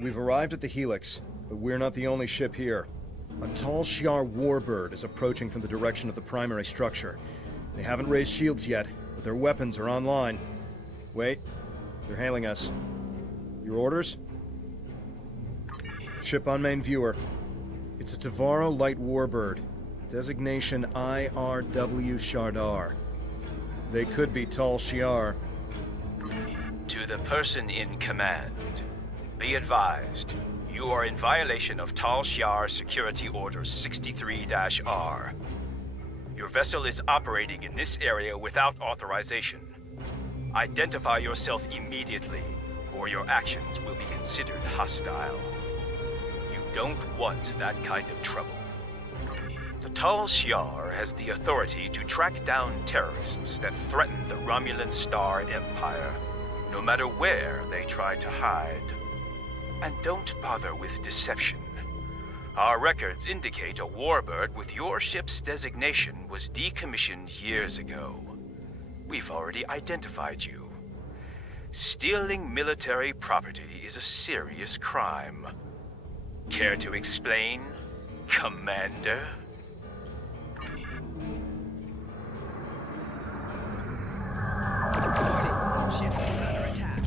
We've arrived at the Helix, but we're not the only ship here. A tall Shiar warbird is approaching from the direction of the primary structure. They haven't raised shields yet, but their weapons are online. Wait, they're hailing us. Your orders? Ship on main viewer. It's a Tavaro light warbird. Designation IRW Shardar. They could be tall Shiar. To the person in command, be advised, you are in violation of Tal Shiar Security Order 63-R. Your vessel is operating in this area without authorization. Identify yourself immediately, or your actions will be considered hostile. You don't want that kind of trouble. The Tal Shiar has the authority to track down terrorists that threaten the Romulan Star Empire, no matter where they try to hide. And don't bother with deception. Our records indicate a warbird with your ship's designation was decommissioned years ago. We've already identified you. Stealing military property is a serious crime. Care to explain, Commander? Ship is under attack.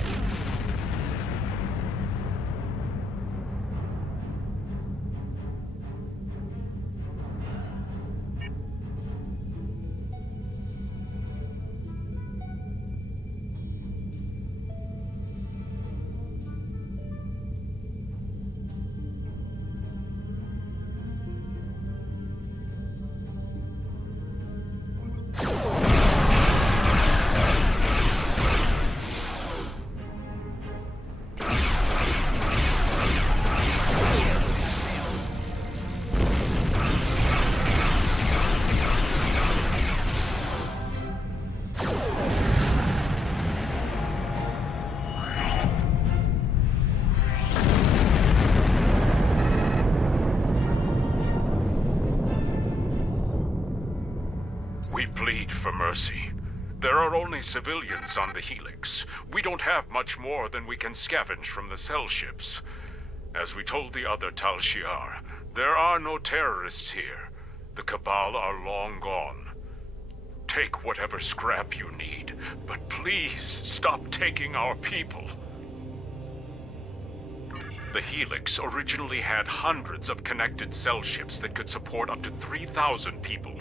We plead for mercy. There are only civilians on the Helix. We don't have much more than we can scavenge from the cell ships. As we told the other Tal Shiar, there are no terrorists here. The Cabal are long gone. Take whatever scrap you need, but please stop taking our people. The Helix originally had hundreds of connected cell ships that could support up to 3,000 people.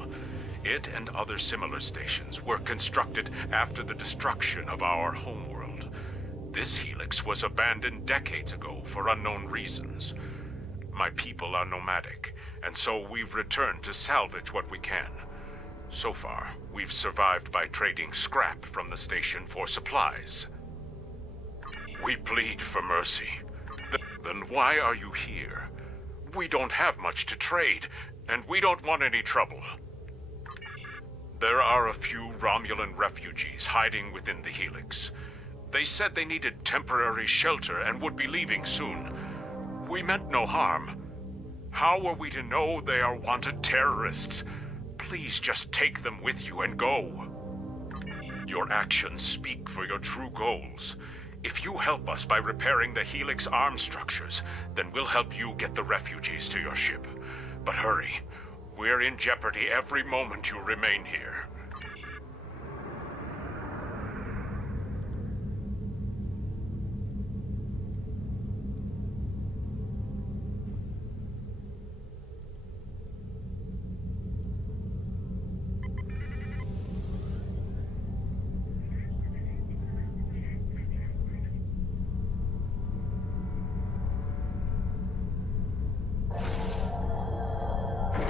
It and other similar stations were constructed after the destruction of our homeworld. This Helix was abandoned decades ago for unknown reasons. My people are nomadic, and so we've returned to salvage what we can. So far, we've survived by trading scrap from the station for supplies. We plead for mercy. Then why are you here? We don't have much to trade, and we don't want any trouble. There are a few Romulan refugees hiding within the Helix. They said they needed temporary shelter and would be leaving soon. We meant no harm. How are we to know they are wanted terrorists? Please just take them with you and go. Your actions speak for your true goals. If you help us by repairing the Helix arm structures, then we'll help you get the refugees to your ship. But hurry. We're in jeopardy every moment you remain here.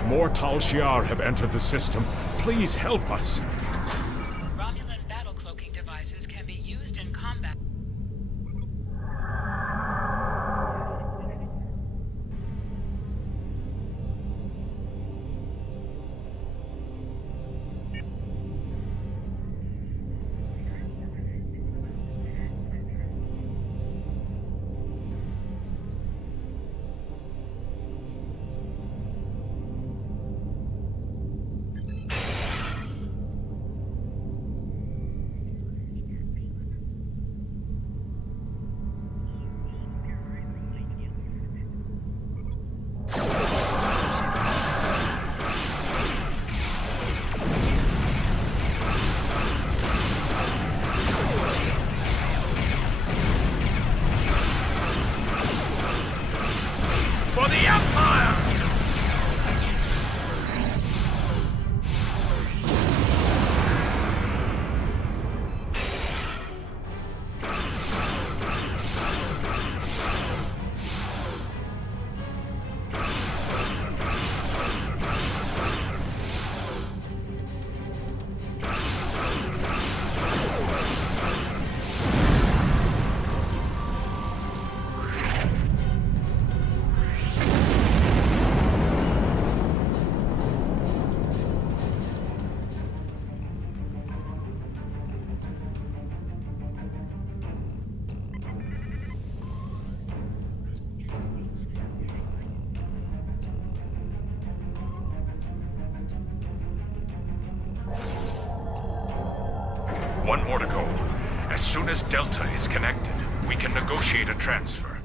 More Tal Shiar have entered the system. Please help us. Romulan battle cloaking devices can be used in combat. One more to go. As soon as Delta is connected, we can negotiate a transfer.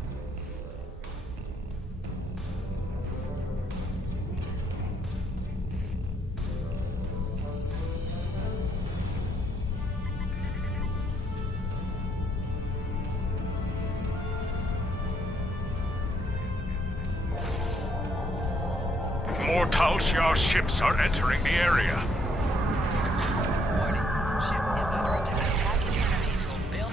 More Tal Shiar ships are entering the area. Warning. Ship is under attack. Attacking enemies will build...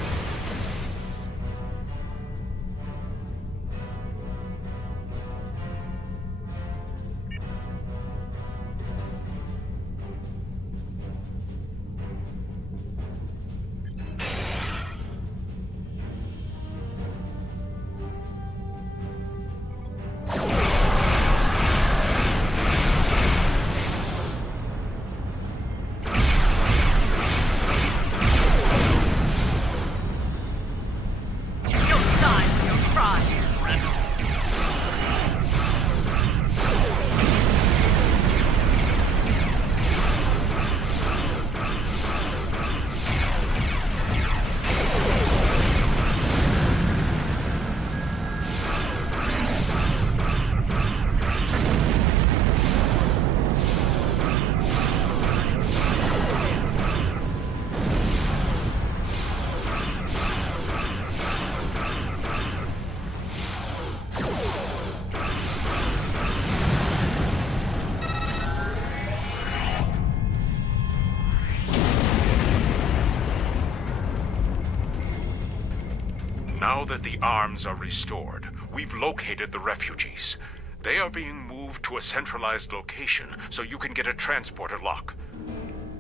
Now that the arms are restored, we've located the refugees. They are being moved to a centralized location so you can get a transporter lock.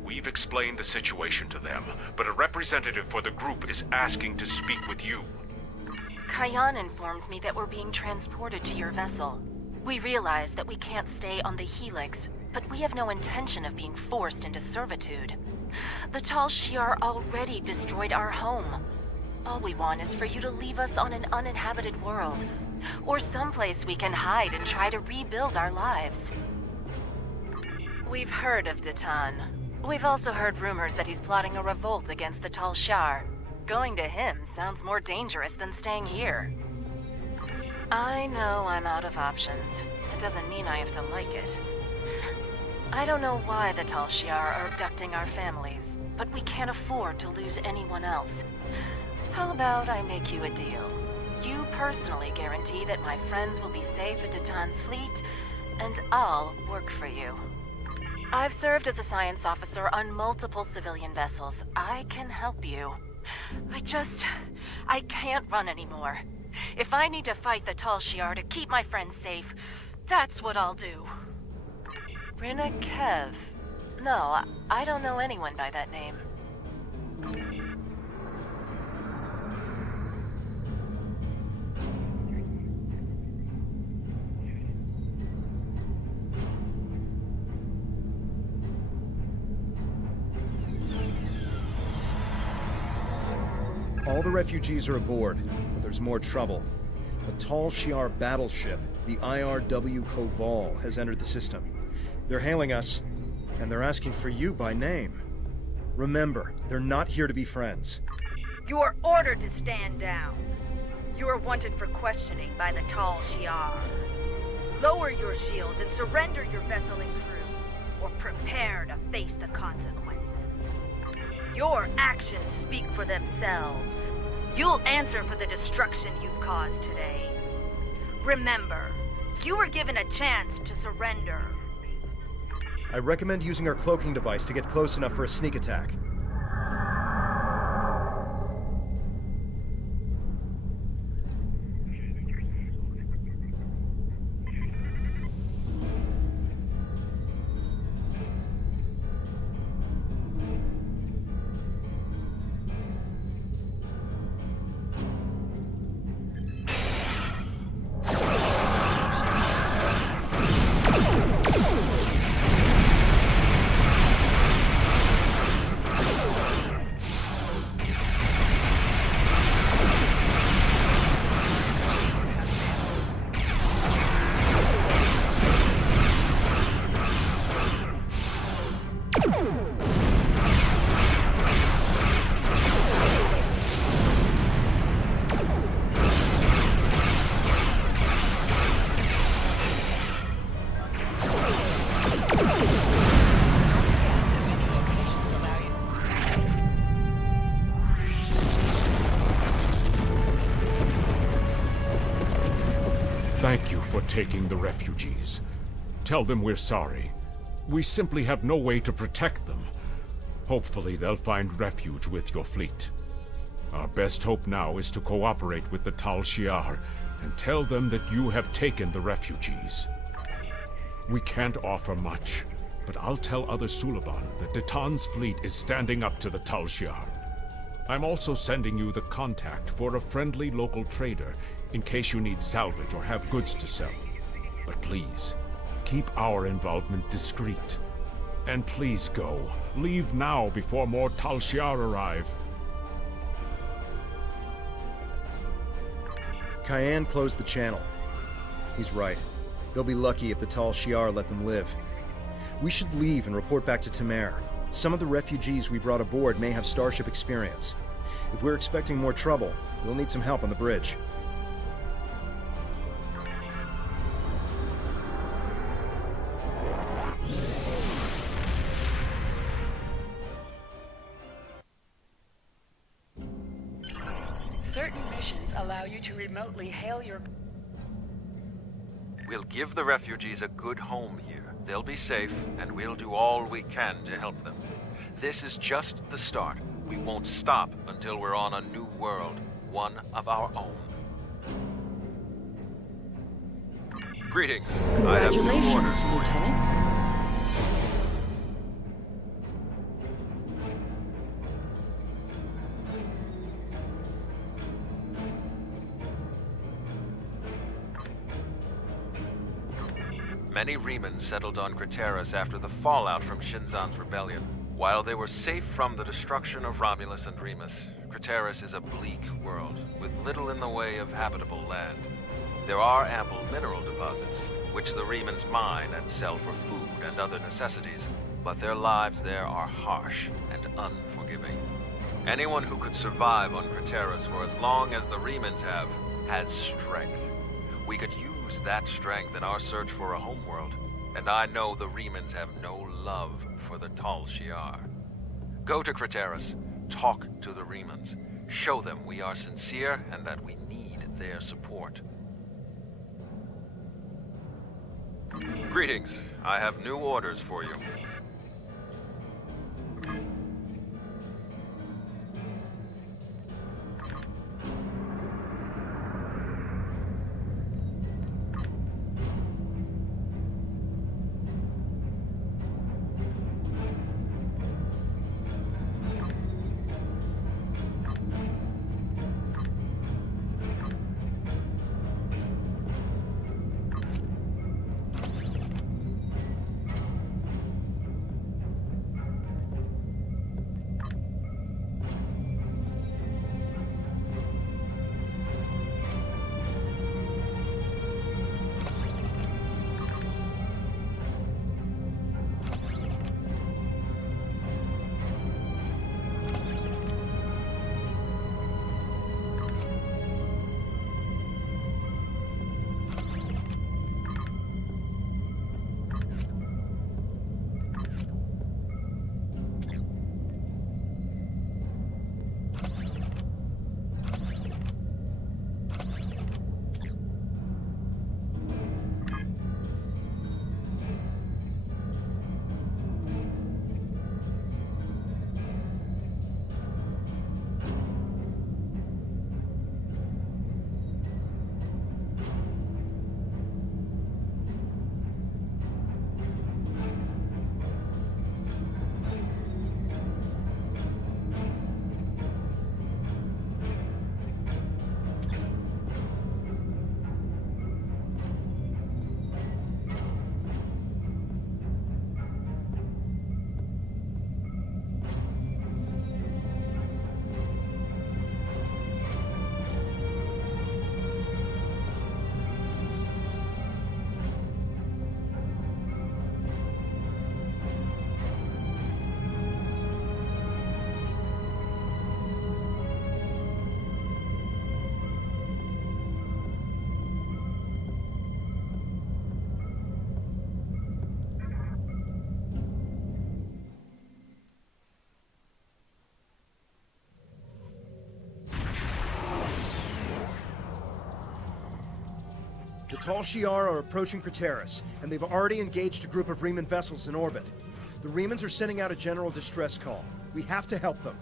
We've explained the situation to them, but a representative for the group is asking to speak with you. Kayan informs me that we're being transported to your vessel. We realize that we can't stay on the Helix, but we have no intention of being forced into servitude. The Tal Shiar already destroyed our home. All we want is for you to leave us on an uninhabited world, or someplace we can hide and try to rebuild our lives. We've heard of Datan. We've also heard rumors that he's plotting a revolt against the Tal Shiar. Going to him sounds more dangerous than staying here. I know I'm out of options. It doesn't mean I have to like it. I don't know why the Tal Shiar are abducting our families, but we can't afford to lose anyone else. How about I make you a deal? You personally guarantee that my friends will be safe at Datan's fleet, and I'll work for you. I've served as a science officer on multiple civilian vessels. I can help you. I can't run anymore. If I need to fight the Tal Shiar to keep my friends safe, that's what I'll do. Rina Kev. No, I don't know anyone by that name. All the refugees are aboard, but there's more trouble. A Tal Shiar battleship, the IRW Koval, has entered the system. They're hailing us, and they're asking for you by name. Remember, they're not here to be friends. You are ordered to stand down. You are wanted for questioning by the Tal Shiar. Lower your shields and surrender your vessel and crew, or prepare to face the consequences. Your actions speak for themselves. You'll answer for the destruction you've caused today. Remember, you were given a chance to surrender. I recommend using our cloaking device to get close enough for a sneak attack. taking the refugees. Tell them we're sorry. We simply have no way to protect them. Hopefully they'll find refuge with your fleet. Our best hope now is to cooperate with the Tal Shiar and tell them that you have taken the refugees. We can't offer much, but I'll tell other Suliban that Datan's fleet is standing up to the Tal Shiar. I'm also sending you the contact for a friendly local trader in case you need salvage or have goods to sell. But please, keep our involvement discreet. And please go. Leave now before more Tal Shiar arrive. Cayenne closed the channel. He's right. They'll be lucky if the Tal Shiar let them live. We should leave and report back to Tamer. Some of the refugees we brought aboard may have starship experience. If we're expecting more trouble, we'll need some help on the bridge. Certain missions allow you to remotely hail your... We'll give the refugees a good home here. They'll be safe, and we'll do all we can to help them. This is just the start. We won't stop until we're on a new world, one of our own. Greetings. I have new orders Congratulations, for you. Lieutenant. Many Reman settled on Craterus after the fallout from Shinzan's rebellion. While they were safe from the destruction of Romulus and Remus, Craterus is a bleak world, with little in the way of habitable land. There are ample mineral deposits, which the Remans mine and sell for food and other necessities, but their lives there are harsh and unforgiving. Anyone who could survive on Craterus for as long as the Remans have, has strength. We could use that strength in our search for a homeworld, and I know the Remans have no love for the Tal Shiar. Go to Craterus, talk to the Remans, show them we are sincere and that we need their support. Greetings. I have new orders for you. Tall Shiar are approaching Craterus, and they've already engaged a group of Reman vessels in orbit. The Remans are sending out a general distress call. We have to help them.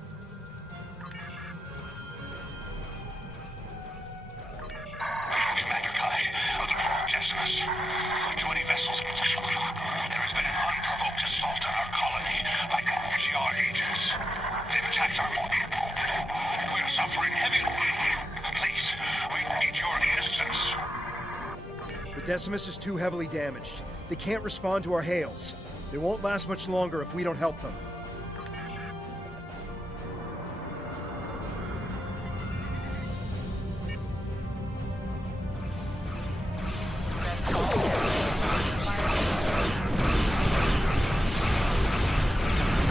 Decimus is too heavily damaged. They can't respond to our hails. They won't last much longer if we don't help them.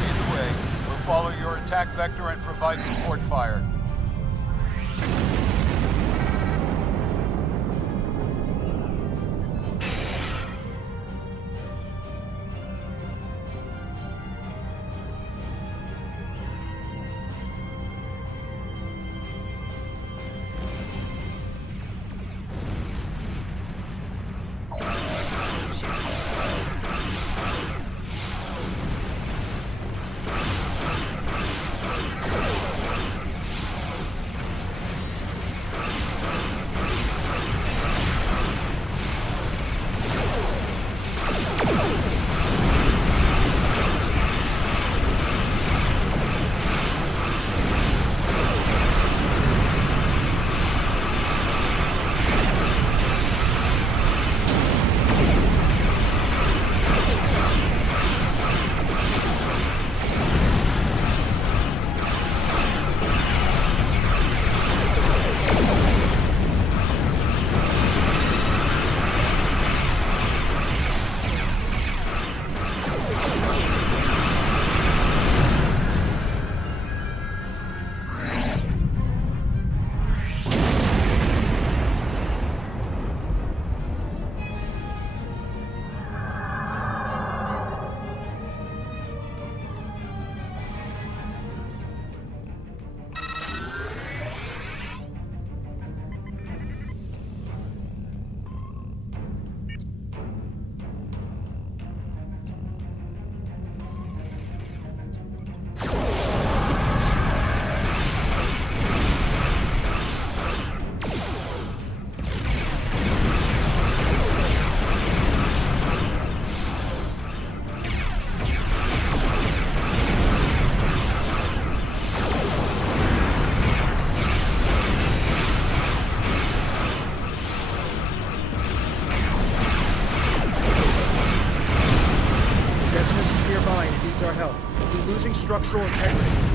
Either way, we'll follow your attack vector and provide support fire. Structural integrity.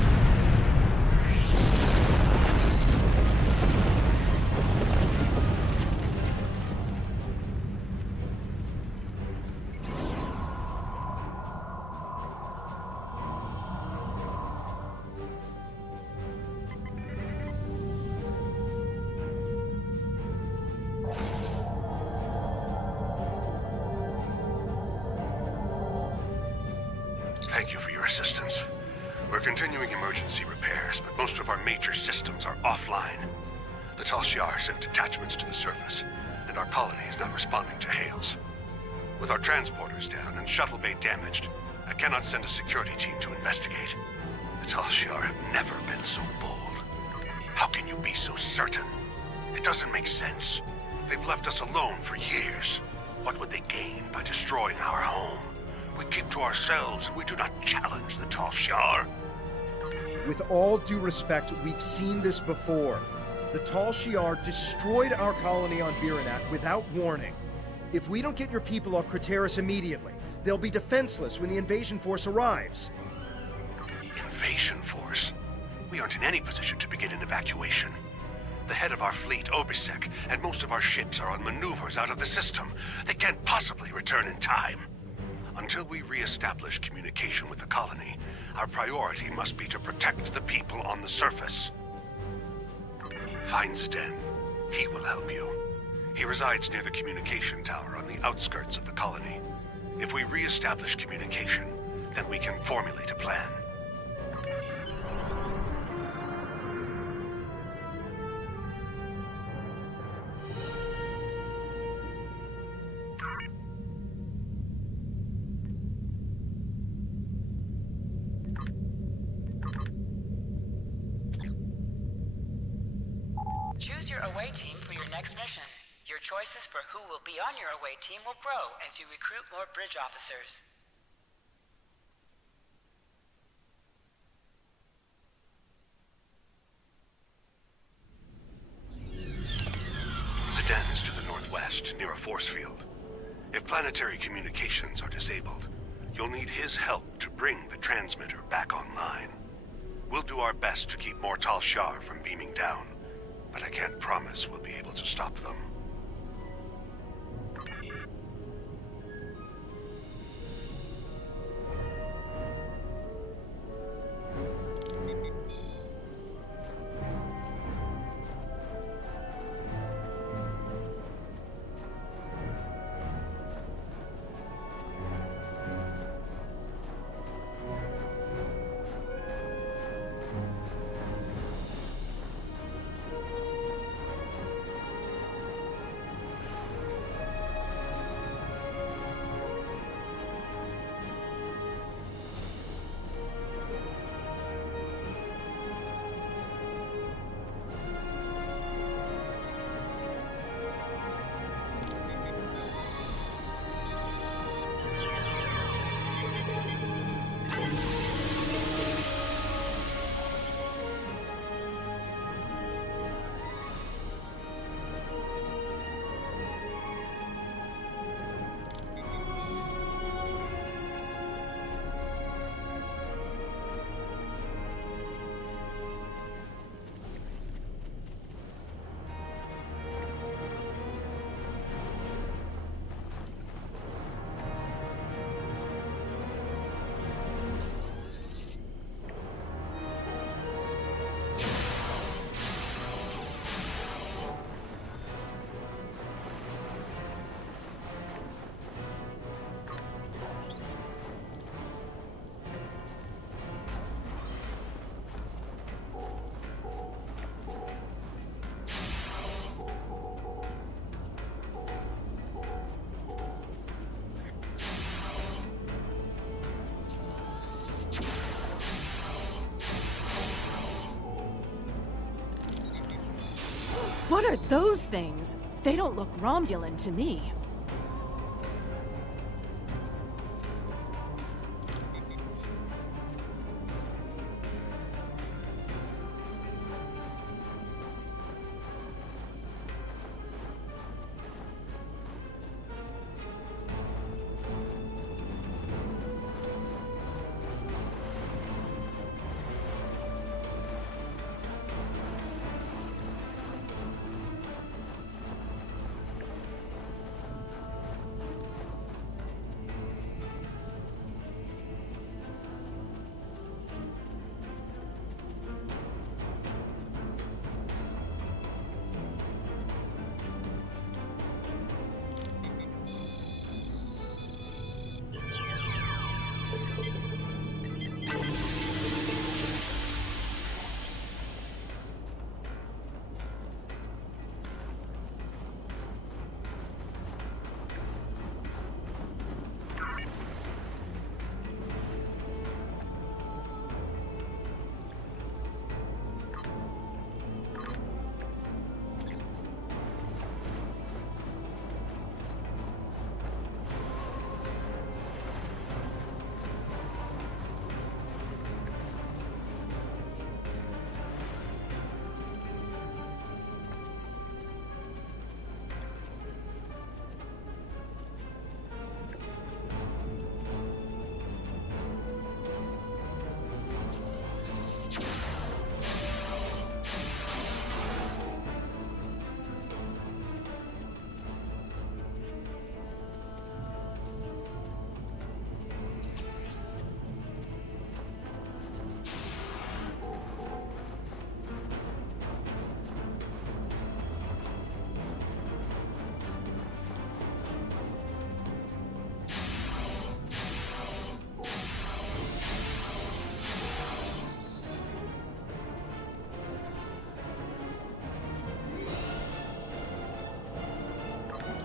Thank you for your assistance. We're continuing emergency repairs, but most of our major systems are offline. The Tal Shiar sent detachments to the surface, and our colony is not responding to hails. With our transporters down and shuttle bay damaged, I cannot send a security team to investigate. The Tal Shiar have never been so bold. How can you be so certain? It doesn't make sense. They've left us alone for years. What would they gain by destroying our home? We keep to ourselves and we do not challenge the Tal Shiar. With all due respect, we've seen this before. The Tal Shiar destroyed our colony on Virenat without warning. If we don't get your people off Craterus immediately, they'll be defenseless when the invasion force arrives. Invasion force? We aren't in any position to begin an evacuation. The head of our fleet, Obisek, and most of our ships are on maneuvers out of the system. They can't possibly return in time. Until we re-establish communication with the colony, our priority must be to protect the people on the surface. Find Zden. He will help you. He resides near the communication tower on the outskirts of the colony. If we re-establish communication, then we can formulate a plan. choices for who will be on your away team will grow as you recruit more bridge officers. Sedan is to the northwest, near a force field. If planetary communications are disabled, you'll need his help to bring the transmitter back online. We'll do our best to keep more Tal Shiar from beaming down, but I can't promise we'll be able to stop them. What are those things? They don't look Romulan to me.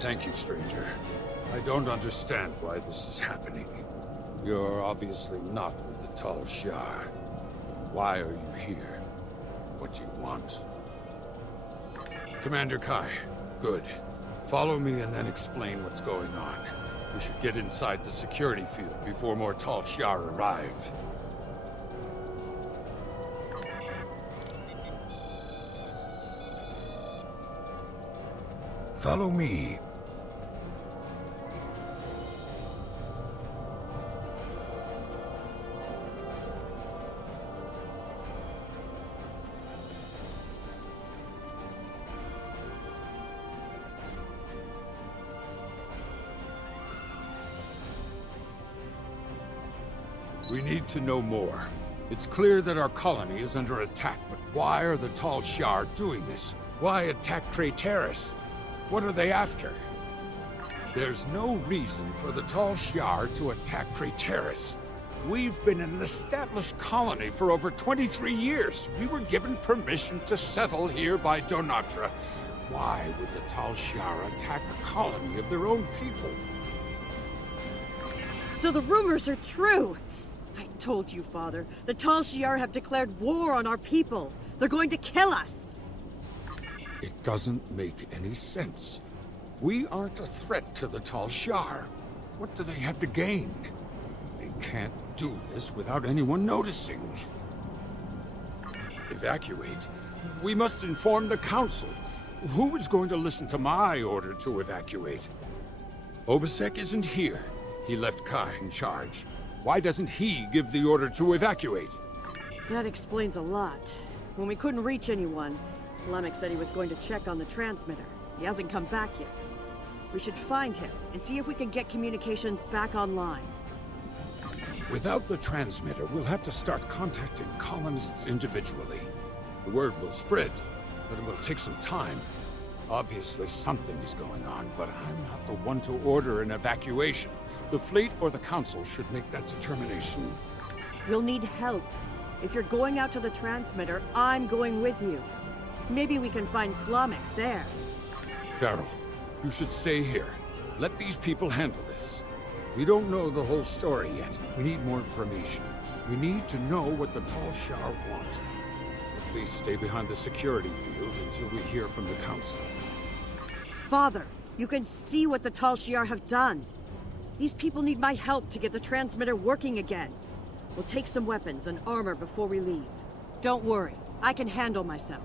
Thank you, stranger. I don't understand why this is happening. You're obviously not with the Tal Shiar. Why are you here? What do you want? Commander Kai, good. Follow me and then explain what's going on. We should get inside the security field before more Tal Shiar arrive. Follow me. We need to know more. It's clear that our colony is under attack, but why are the Tal Shiar doing this? Why attack Craterus? What are they after? There's no reason for the Tal Shiar to attack Craterus. We've been an established colony for over 23 years. We were given permission to settle here by Donatra. Why would the Tal Shiar attack a colony of their own people? So the rumors are true! I told you, Father. The Tal Shiar have declared war on our people. They're going to kill us! It doesn't make any sense. We aren't a threat to the Tal Shiar. What do they have to gain? They can't do this without anyone noticing. Evacuate? We must inform the Council. Who is going to listen to my order to evacuate? Obasek isn't here. He left Kai in charge. Why doesn't he give the order to evacuate? That explains a lot. When we couldn't reach anyone, Slamek said he was going to check on the transmitter. He hasn't come back yet. We should find him and see if we can get communications back online. Without the transmitter, we'll have to start contacting colonists individually. The word will spread, but it will take some time. Obviously, something is going on, but I'm not the one to order an evacuation. The fleet or the Council should make that determination. You'll need help. If you're going out to the transmitter, I'm going with you. Maybe we can find Slamek there. Farrell, you should stay here. Let these people handle this. We don't know the whole story yet. We need more information. We need to know what the Tal Shiar want. At least stay behind the security field until we hear from the Council. Father, you can see what the Tal Shiar have done. These people need my help to get the transmitter working again. We'll take some weapons and armor before we leave. Don't worry, I can handle myself.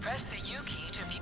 Press the U key to view.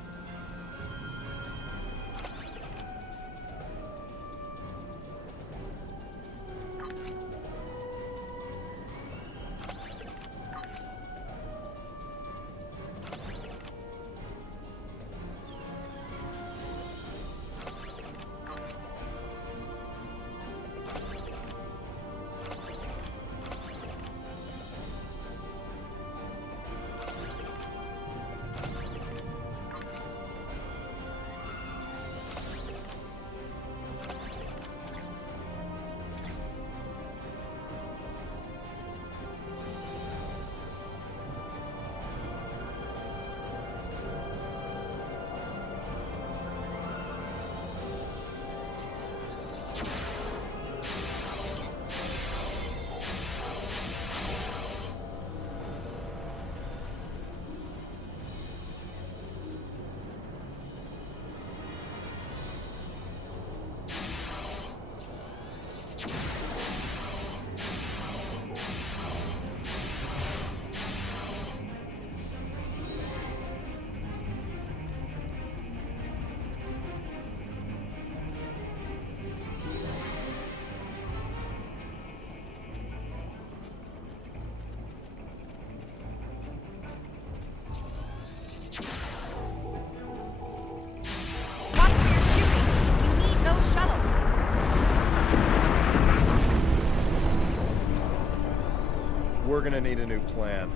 We're gonna need a new plan.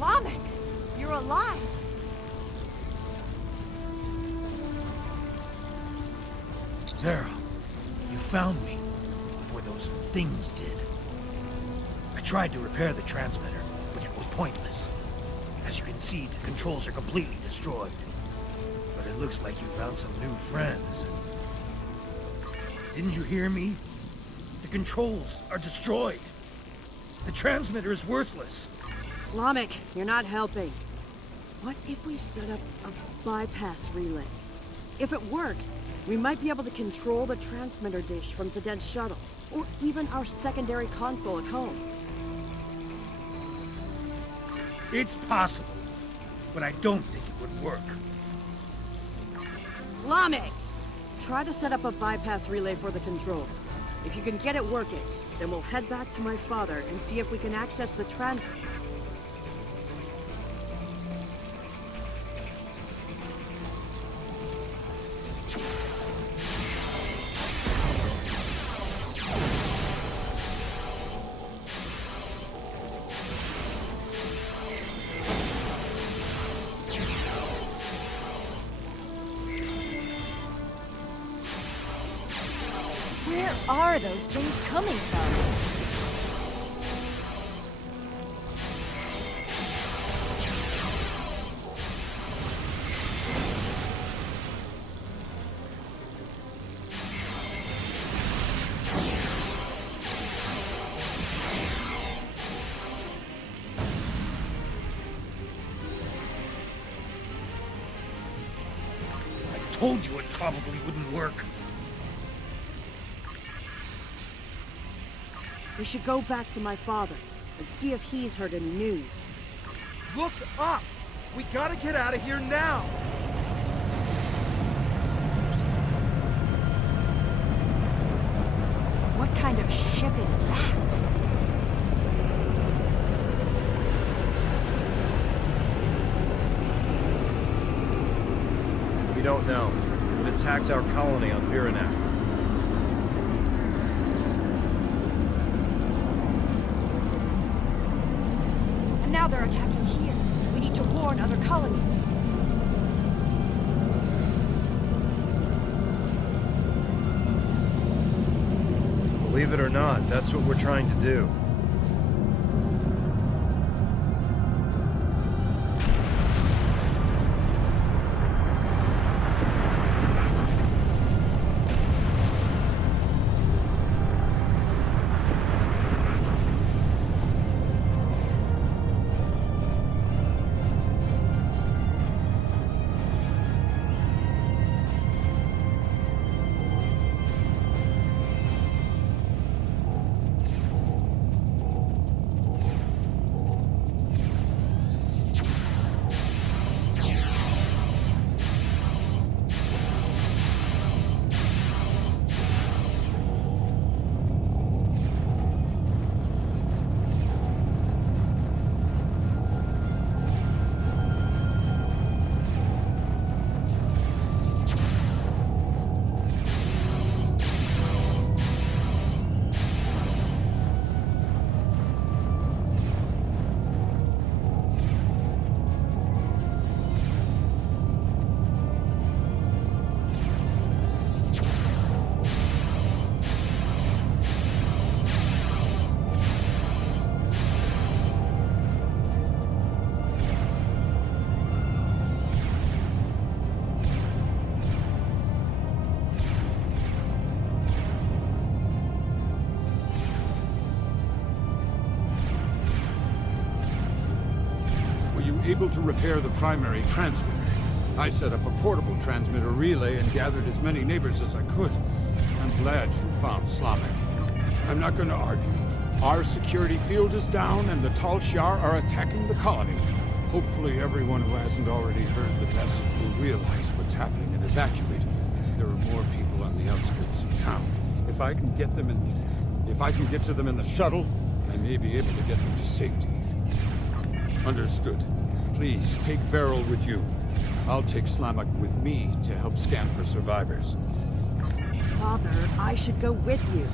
Slamek! Sela, you found me before those things did. I tried to repair the transmitter, but it was pointless. As you can see, the controls are completely destroyed. But it looks like you found some new friends. Didn't you hear me? The controls are destroyed. The transmitter is worthless. Slamek, you're not helping. What if we set up a bypass relay? If it works, we might be able to control the transmitter dish from Zed's shuttle, or even our secondary console at home. It's possible, but I don't think it would work. Slamek! Try to set up a bypass relay for the controls. If you can get it working, then we'll head back to my father and see if we can access the Where are those things coming from? I told you it probably wouldn't work. We should go back to my father and see if he's heard any news. Look up! We gotta get out of here now! What kind of ship is that? We don't know. It attacked our colony on Viranak. Now they're attacking here. We need to warn other colonies. Believe it or not, that's what we're trying to do. Able to repair the primary transmitter. I set up a portable transmitter relay and gathered as many neighbors as I could. I'm glad you found Slamek. I'm not going to argue. Our security field is down and the Tal Shiar are attacking the colony. Hopefully everyone who hasn't already heard the message will realize what's happening and evacuate. There are more people on the outskirts of town. If I can get to them in the shuttle, I may be able to get them to safety. Understood. Please, take Varel with you. I'll take Slamek with me to help scan for survivors. Father, I should go with you.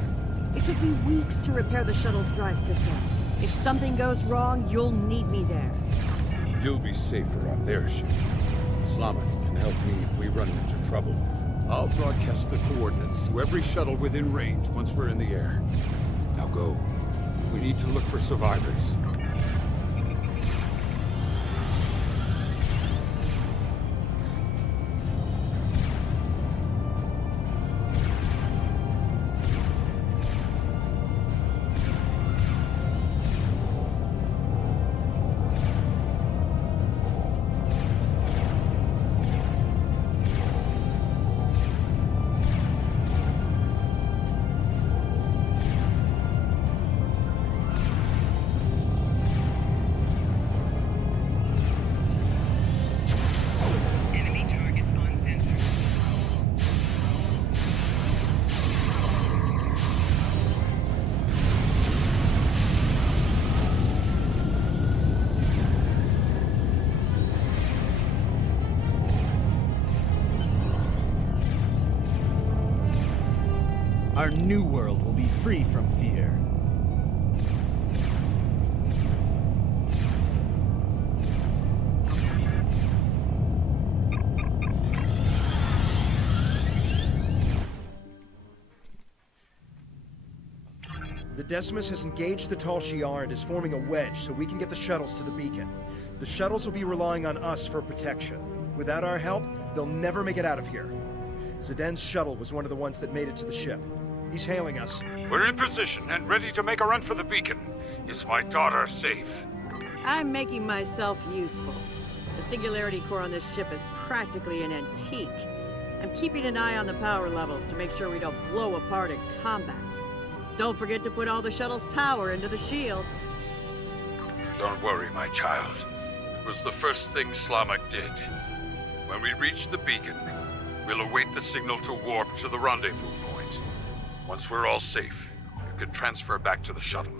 It took me weeks to repair the shuttle's drive system. If something goes wrong, you'll need me there. You'll be safer on their ship. Slamek can help me if we run into trouble. I'll broadcast the coordinates to every shuttle within range once we're in the air. Now go. We need to look for survivors. Our new world will be free from fear. The Decimus has engaged the Tal Shiar and is forming a wedge so we can get the shuttles to the beacon. The shuttles will be relying on us for protection. Without our help, they'll never make it out of here. Zeden's shuttle was one of the ones that made it to the ship. He's hailing us. We're in position and ready to make a run for the beacon. Is my daughter safe? I'm making myself useful. The singularity core on this ship is practically an antique. I'm keeping an eye on the power levels to make sure we don't blow apart in combat. Don't forget to put all the shuttle's power into the shields. Don't worry, my child. It was the first thing Slamak did. When we reach the beacon, we'll await the signal to warp to the rendezvous point. Once we're all safe, you can transfer back to the shuttle.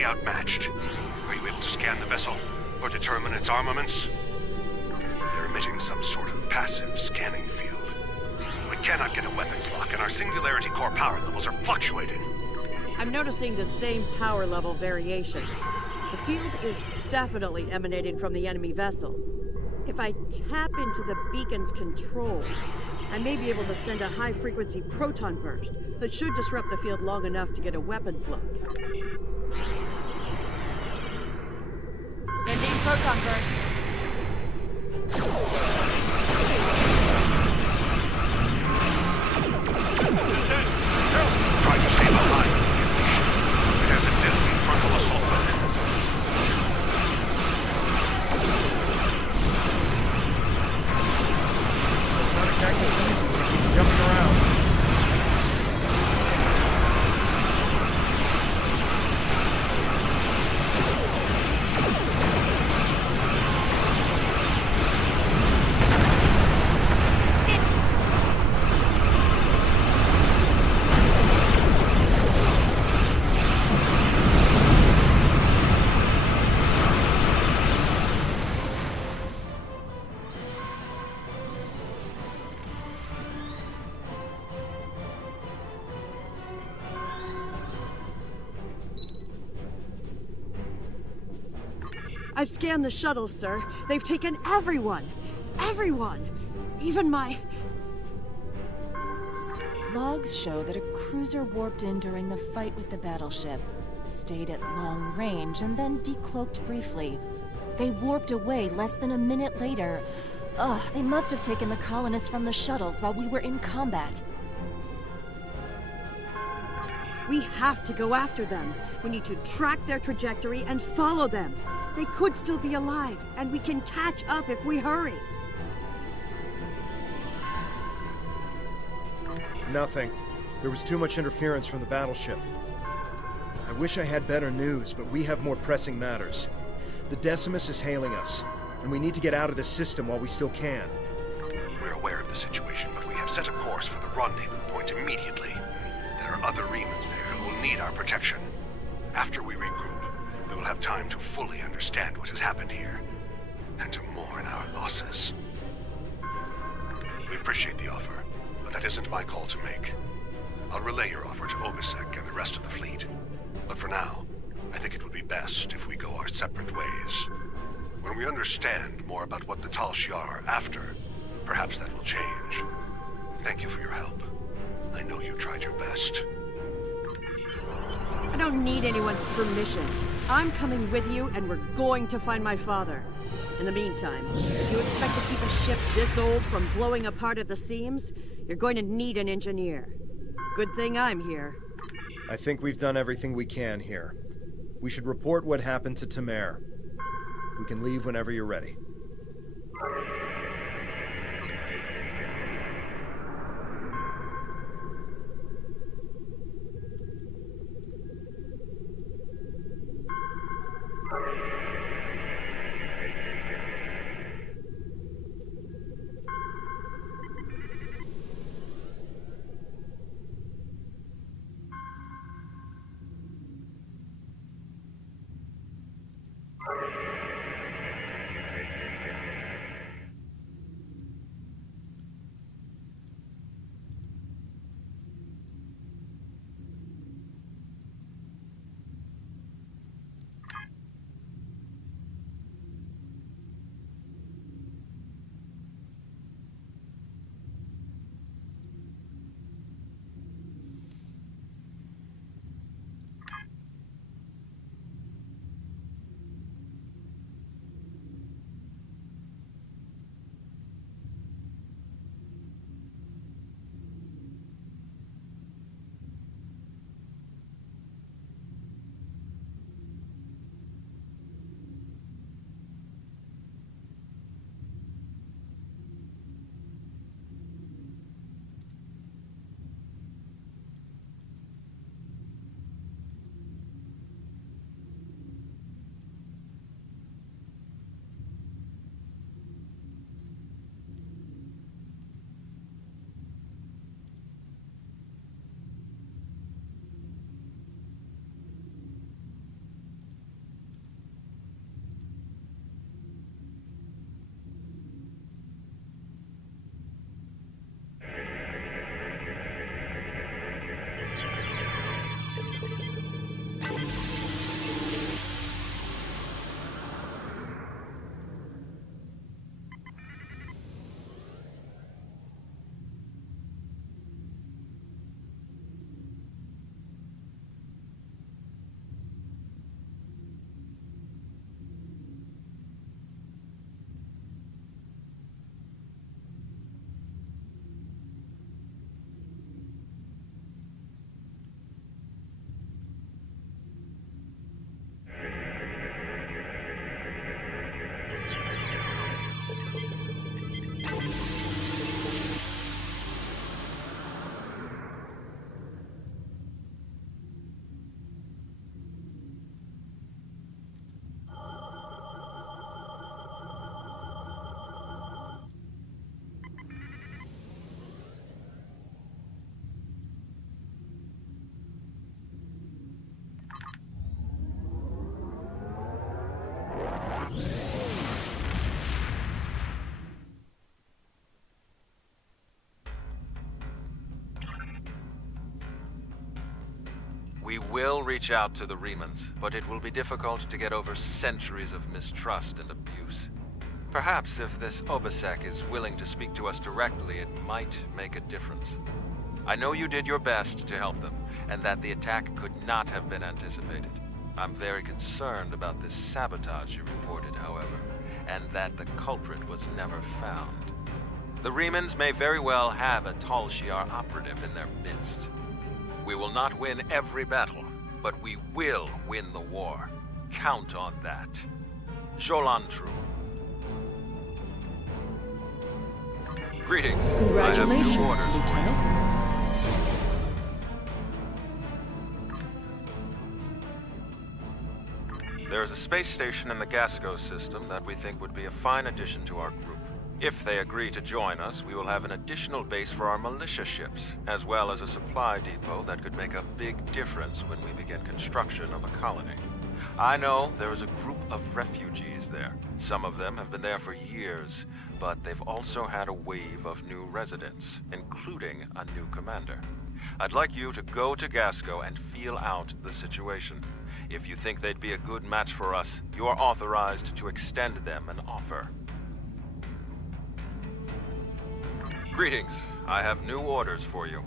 vastly outmatched. Are you able to scan the vessel? Or determine its armaments? They're emitting some sort of passive scanning field. We cannot get a weapons lock, and our singularity core power levels are fluctuating. I'm noticing the same power level variation. The field is definitely emanating from the enemy vessel. If I tap into the beacon's controls, I may be able to send a high-frequency proton burst that should disrupt the field long enough to get a weapons lock. Sending proton burst. Try to stay behind. It has a deadly frontal assault weapon. It's not exactly easy when it keeps jumping around. I've scanned the shuttles, sir. They've taken everyone. Everyone. Even my... Logs show that a cruiser warped in during the fight with the battleship, stayed at long range, and then decloaked briefly. They warped away less than a minute later. Ugh, they must have taken the colonists from the shuttles while we were in combat. We have to go after them. We need to track their trajectory and follow them. They could still be alive, and we can catch up if we hurry. Nothing. There was too much interference from the battleship. I wish I had better news, but we have more pressing matters. The Decimus is hailing us, and we need to get out of this system while we still can. We're aware of the situation, but we have set a course for the rendezvous point immediately. There are other Remans there who will need our protection. After we regroup, we will have time to fully understand what has happened here, and to mourn our losses. We appreciate the offer, but that isn't my call to make. I'll relay your offer to Obisek and the rest of the fleet. But for now, I think it would be best if we go our separate ways. When we understand more about what the Tal Shiar are after, perhaps that will change. Thank you for your help. I know you tried your best. I don't need anyone's permission. I'm coming with you, and we're going to find my father. In the meantime, if you expect to keep a ship this old from blowing apart at the seams, you're going to need an engineer. Good thing I'm here. I think we've done everything we can here. We should report what happened to Tamer. We can leave whenever you're ready. will reach out to the Remans, but it will be difficult to get over centuries of mistrust and abuse. Perhaps if this Obasek is willing to speak to us directly, it might make a difference. I know you did your best to help them, and that the attack could not have been anticipated. I'm very concerned about this sabotage you reported, however, and that the culprit was never found. The Remans may very well have a Tal Shiar operative in their midst. We will not win every battle, but we will win the war. Count on that. Jolantru. Greetings. Congratulations, I have new orders for you. Lieutenant. There is a space station in the Gasco system that we think would be a fine addition to our group. If they agree to join us, we will have an additional base for our militia ships, as well as a supply depot that could make a big difference when we begin construction of a colony. I know there is a group of refugees there. Some of them have been there for years, but they've also had a wave of new residents, including a new commander. I'd like you to go to Gasco and feel out the situation. If you think they'd be a good match for us, you are authorized to extend them an offer. Greetings. I have new orders for you.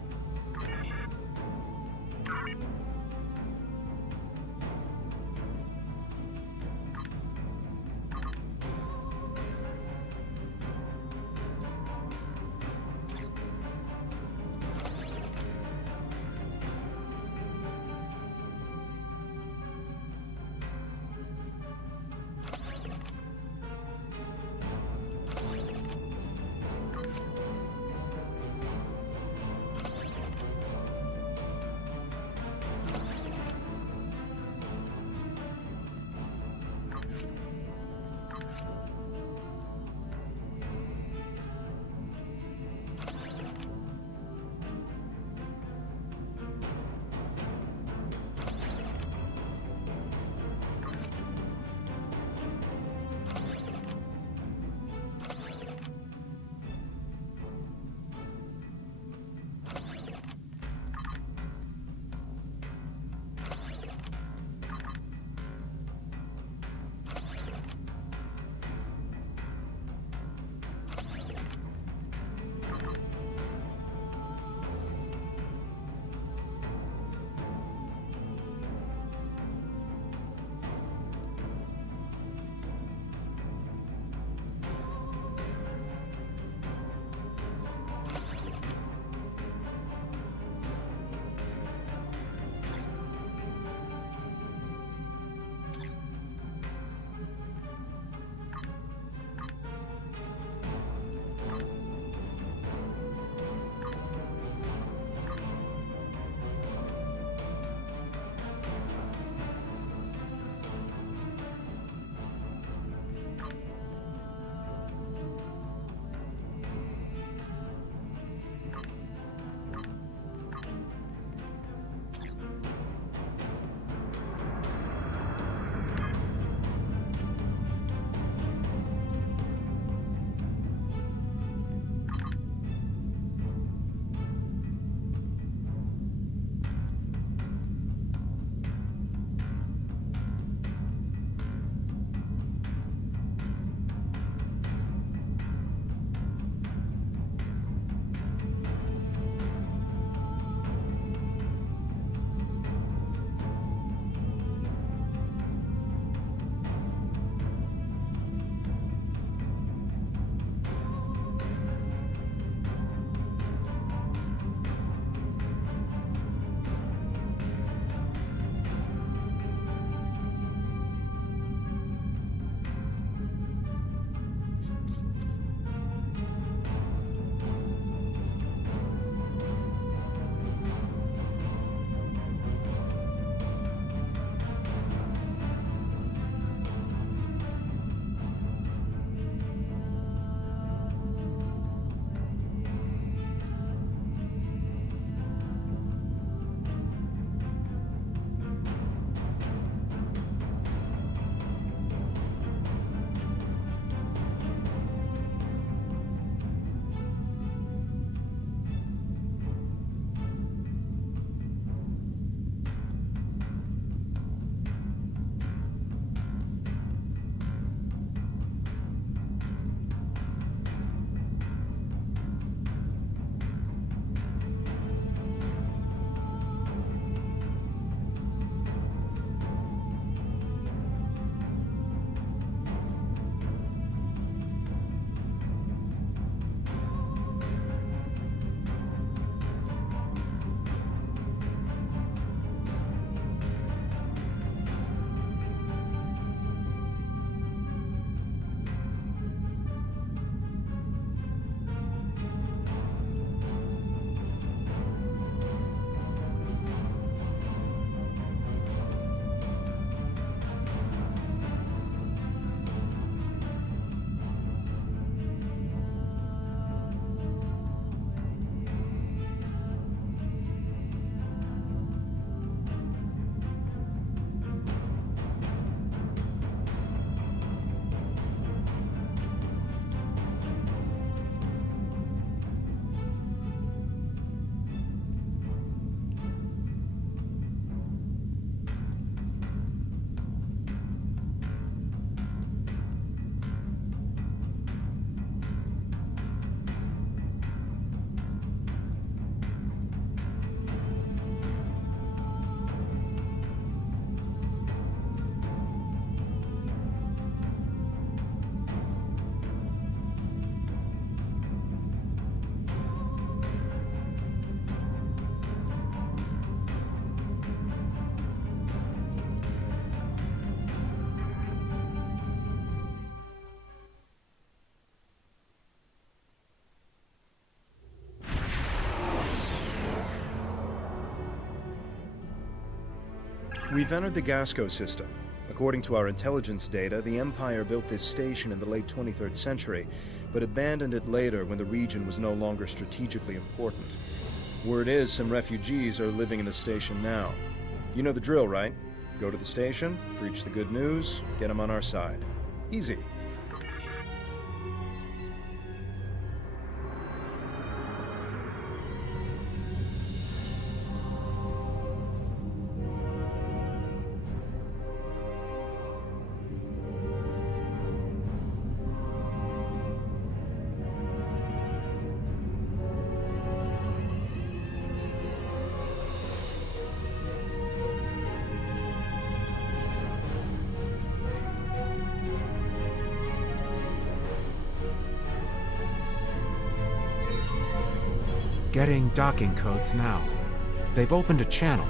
We've entered the Gasco system. According to our intelligence data, the Empire built this station in the late 23rd century, but abandoned it later when the region was no longer strategically important. Word is some refugees are living in the station now. You know the drill, right? Go to the station, preach the good news, get them on our side. Easy. Getting docking codes now. They've opened a channel.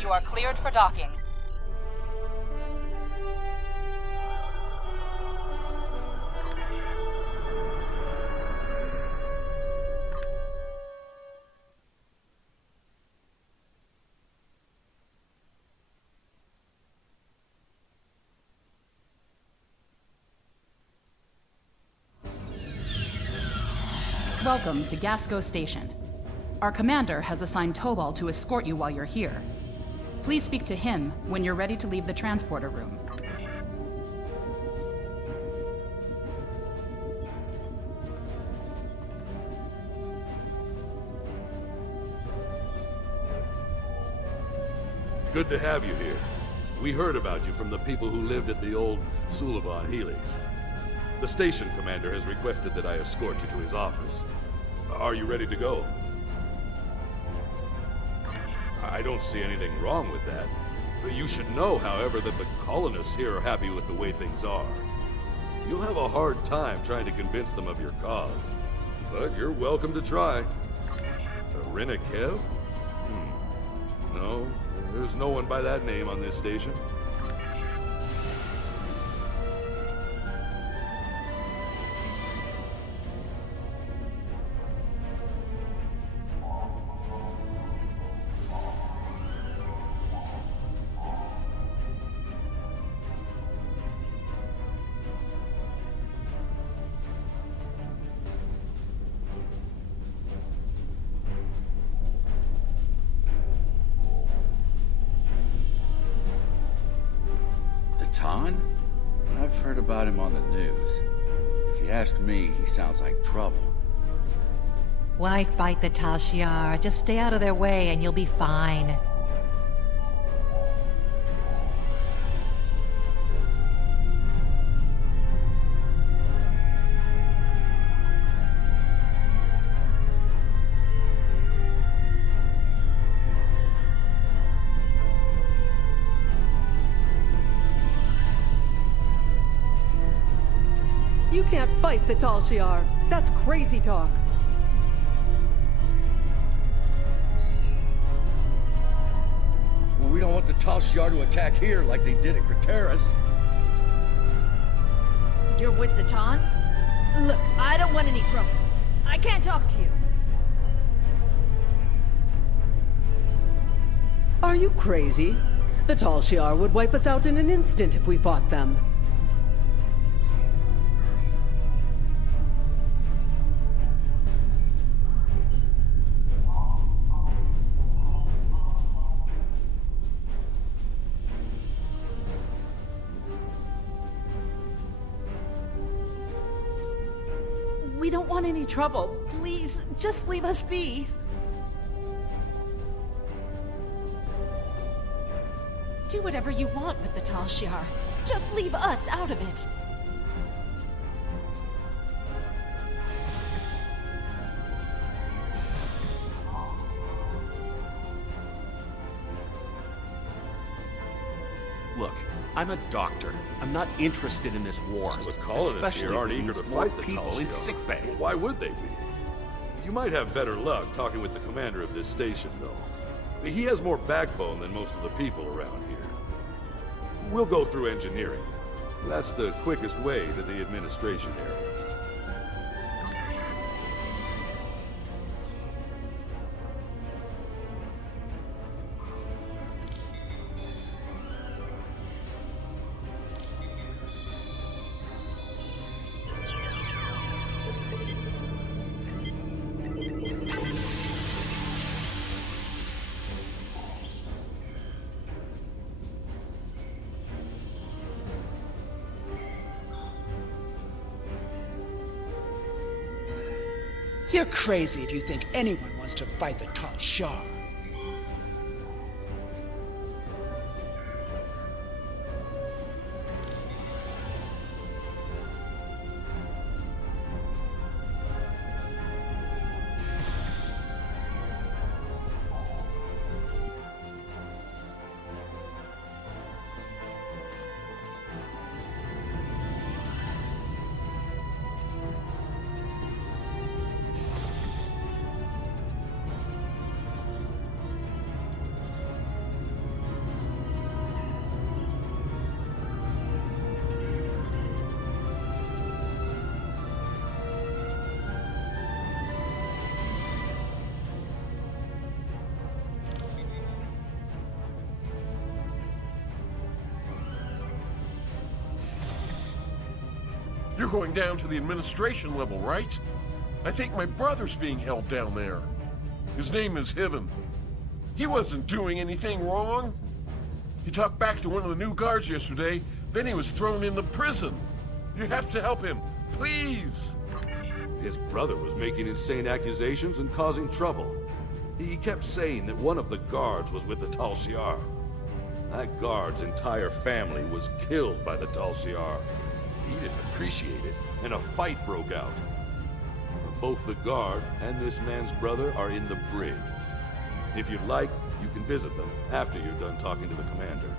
You are cleared for docking. Welcome to Gasco Station. Our commander has assigned Tobal to escort you while you're here. Please speak to him when you're ready to leave the transporter room. Good to have you here. We heard about you from the people who lived at the old Suliban Helix. The station commander has requested that I escort you to his office. Are you ready to go? I don't see anything wrong with that. But you should know, however, that the colonists here are happy with the way things are. You'll have a hard time trying to convince them of your cause. But you're welcome to try. Renikev? No, there's no one by that name on this station. I've heard about him on the news. If you ask me, he sounds like trouble. Why fight the Tal Shiar? Just stay out of their way and you'll be fine. You can't fight the Tal Shiar. That's crazy talk. Well, we don't want the Tal Shiar to attack here like they did at Craterus. You're with the Ton? Look, I don't want any trouble. I can't talk to you. Are you crazy? The Tal Shiar would wipe us out in an instant if we fought them. We don't want any trouble. Please, just leave us be. Do whatever you want with the Tal Shiar. Just leave us out of it. Look, I'm a doctor. I'm not interested in this war. The colonists here aren't eager to fight the Tal people in Shiar. sickbay. Why would they be? You might have better luck talking with the commander of this station, though. He has more backbone than most of the people around here. We'll go through engineering. That's the quickest way to the administration area. You're crazy if you think anyone wants to fight the Tal Shiar. You're going down to the administration level, right? I think my brother's being held down there. His name is Hiven. He wasn't doing anything wrong. He talked back to one of the new guards yesterday, then he was thrown in the prison. You have to help him, please. His brother was making insane accusations and causing trouble. He kept saying that one of the guards was with the Tal Shiar. That guard's entire family was killed by the Tal Shiar. He didn't appreciate it, and a fight broke out. Both the guard and this man's brother are in the brig. If you'd like, you can visit them after you're done talking to the commander.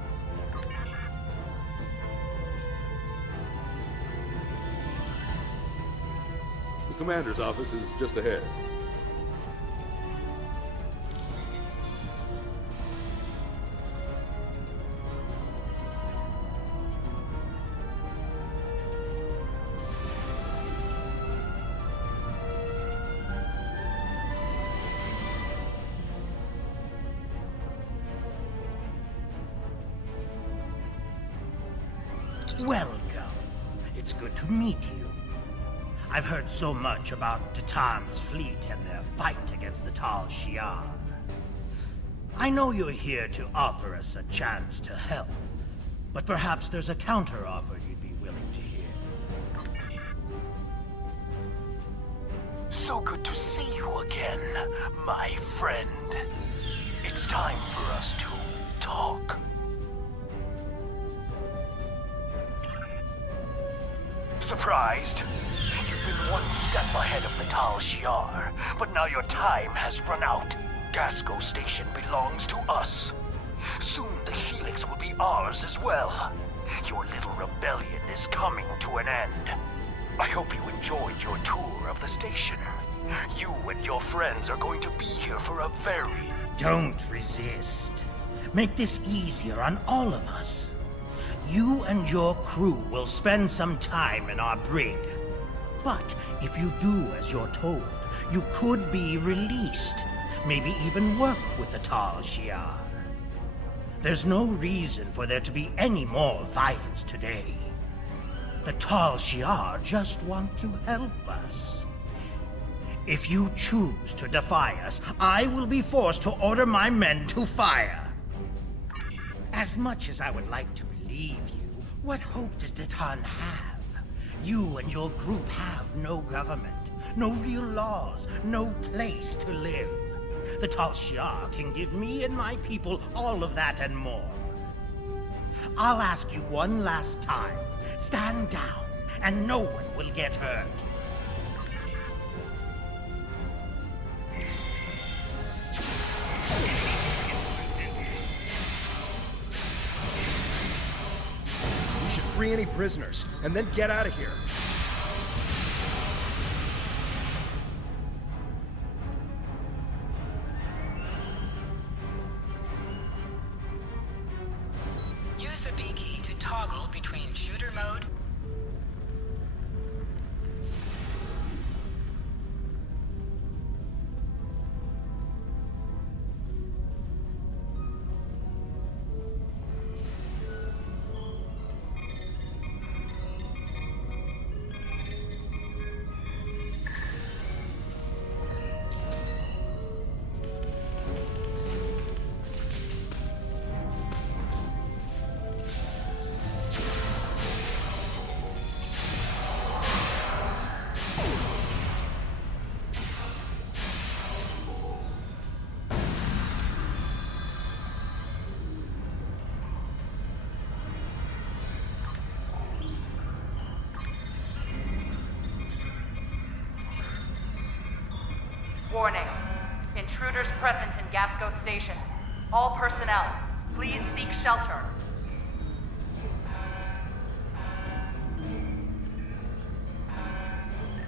The commander's office is just ahead. Welcome. It's good to meet you. I've heard so much about Titan's fleet and their fight against the Tal Shiar. I know you're here to offer us a chance to help, but perhaps there's a counter-offer you'd be willing to hear. So good to see you again, my friend. It's time for us to talk. Surprised? You've been one step ahead of the Tal Shiar, but now your time has run out. Gasco Station belongs to us. Soon the Helix will be ours as well. Your little rebellion is coming to an end. I hope you enjoyed your tour of the station. You and your friends are going to be here for a very... Don't resist. Make this easier on all of us. You and your crew will spend some time in our brig. But if you do as you're told, you could be released. Maybe even work with the Tal Shiar. There's no reason for there to be any more violence today. The Tal Shiar just want to help us. If you choose to defy us, I will be forced to order my men to fire. As much as I would like to believe you, what hope does Titan have? You and your group have no government, no real laws, no place to live. The Tal Shiar can give me and my people all of that and more. I'll ask you one last time. Stand down, and no one will get hurt. We should free any prisoners, and then get out of here. Use the B key to toggle between shooter mode. intruders present in Gasco Station. All personnel, please seek shelter.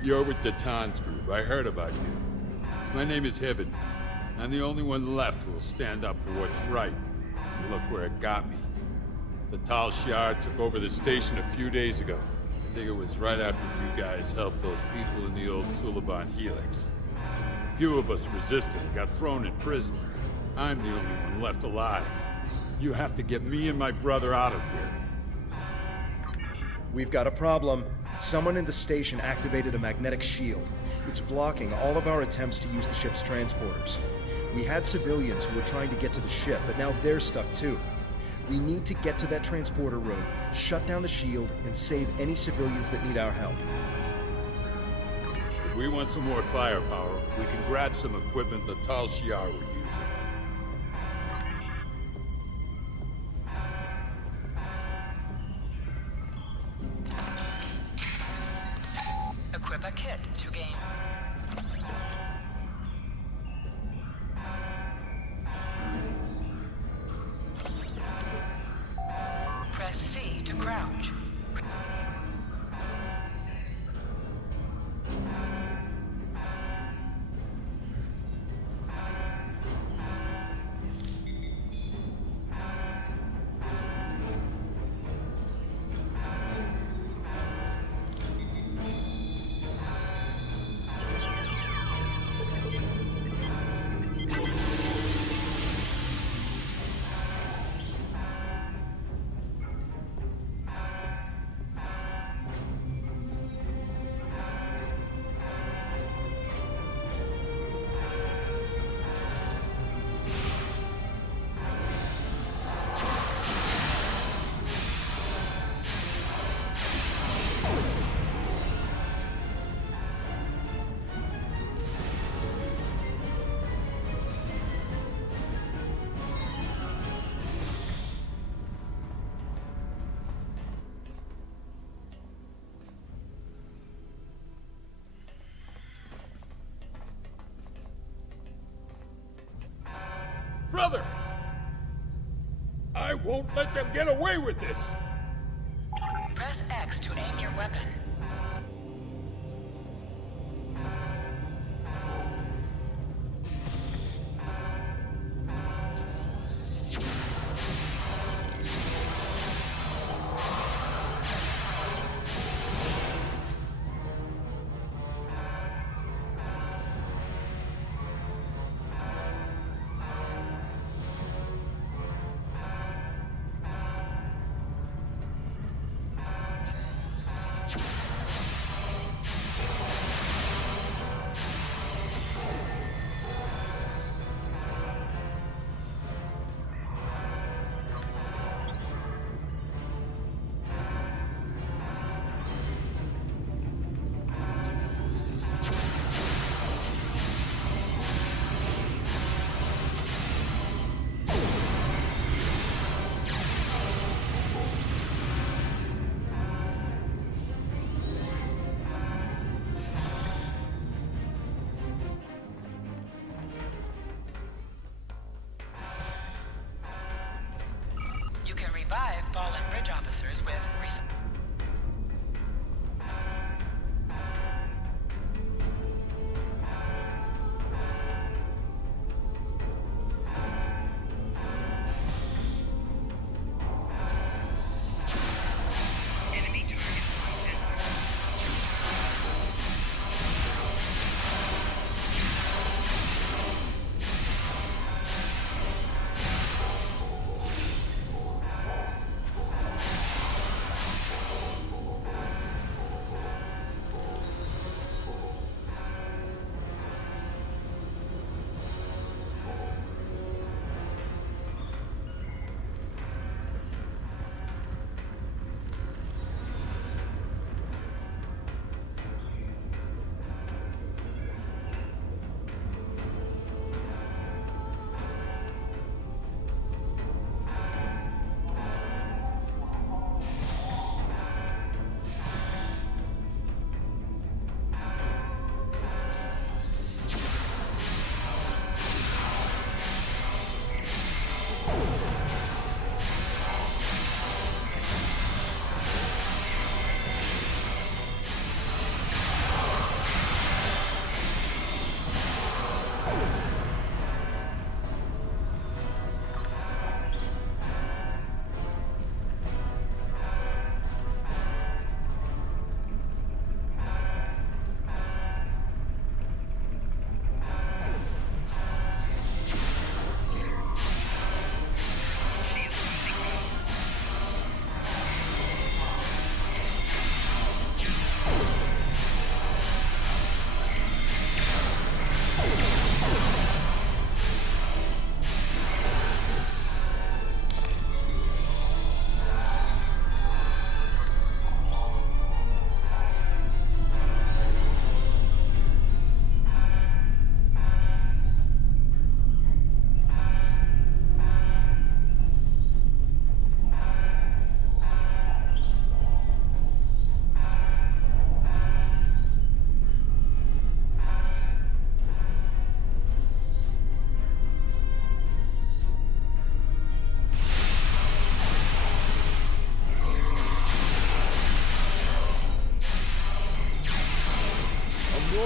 You're with the Tan's group. I heard about you. My name is Heaven. I'm the only one left who will stand up for what's right. And look where it got me. The Tal Shiar took over the station a few days ago. I think it was right after you guys helped those people in the old Suliban Helix. A few of us resisted and got thrown in prison. I'm the only one left alive. You have to get me and my brother out of here. We've got a problem. Someone in the station activated a magnetic shield. It's blocking all of our attempts to use the ship's transporters. We had civilians who were trying to get to the ship, but now they're stuck too. We need to get to that transporter room, shut down the shield, and save any civilians that need our help. If we want some more firepower, we can grab some equipment the Tal Shiar were using. Equip a kit to gain. Press C to crouch. Brother! I won't let them get away with this! Press X to aim your weapon.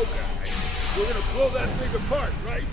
guy. We're gonna blow that thing apart, right?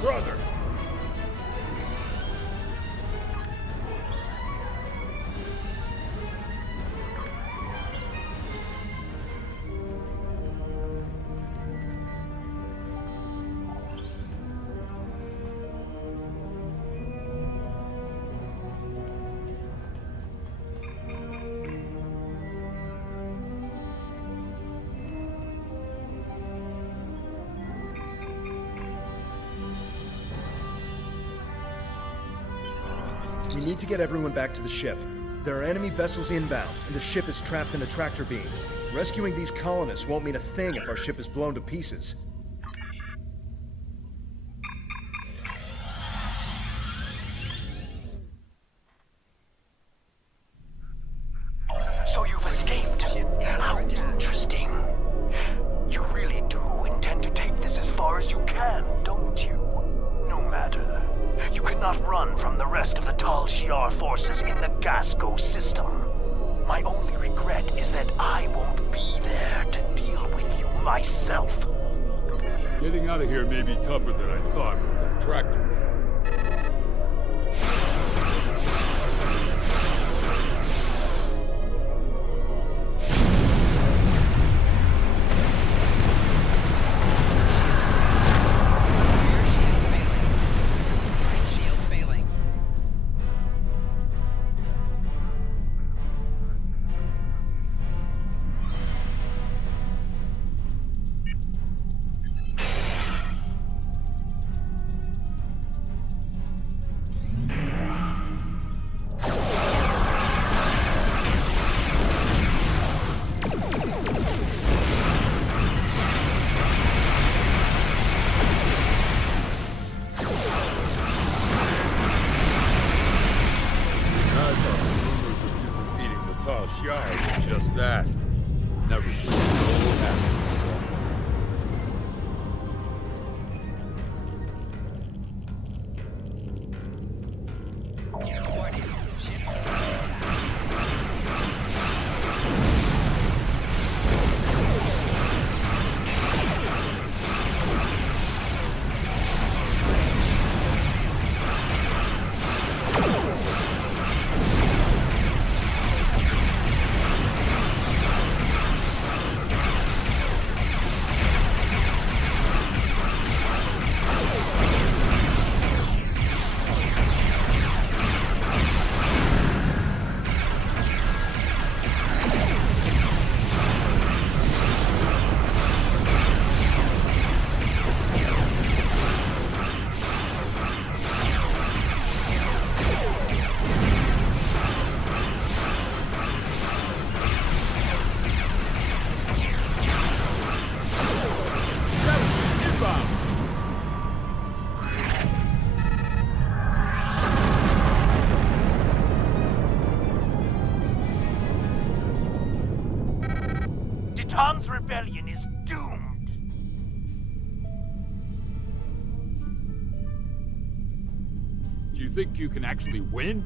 Brother! We need to get everyone back to the ship. There are enemy vessels inbound, and the ship is trapped in a tractor beam. Rescuing these colonists won't mean a thing if our ship is blown to pieces. So you've escaped. How interesting. You really do intend to take this as far as you can, don't you? No matter. You cannot run from the rest of the Tal Shiar forces in the Gasco system. My only regret is that I won't be there to deal with you myself. Getting out of here may be tougher than I thought with that tractor. Shiar, just that. Never been so happy. Titan's rebellion is doomed. Do you think you can actually win?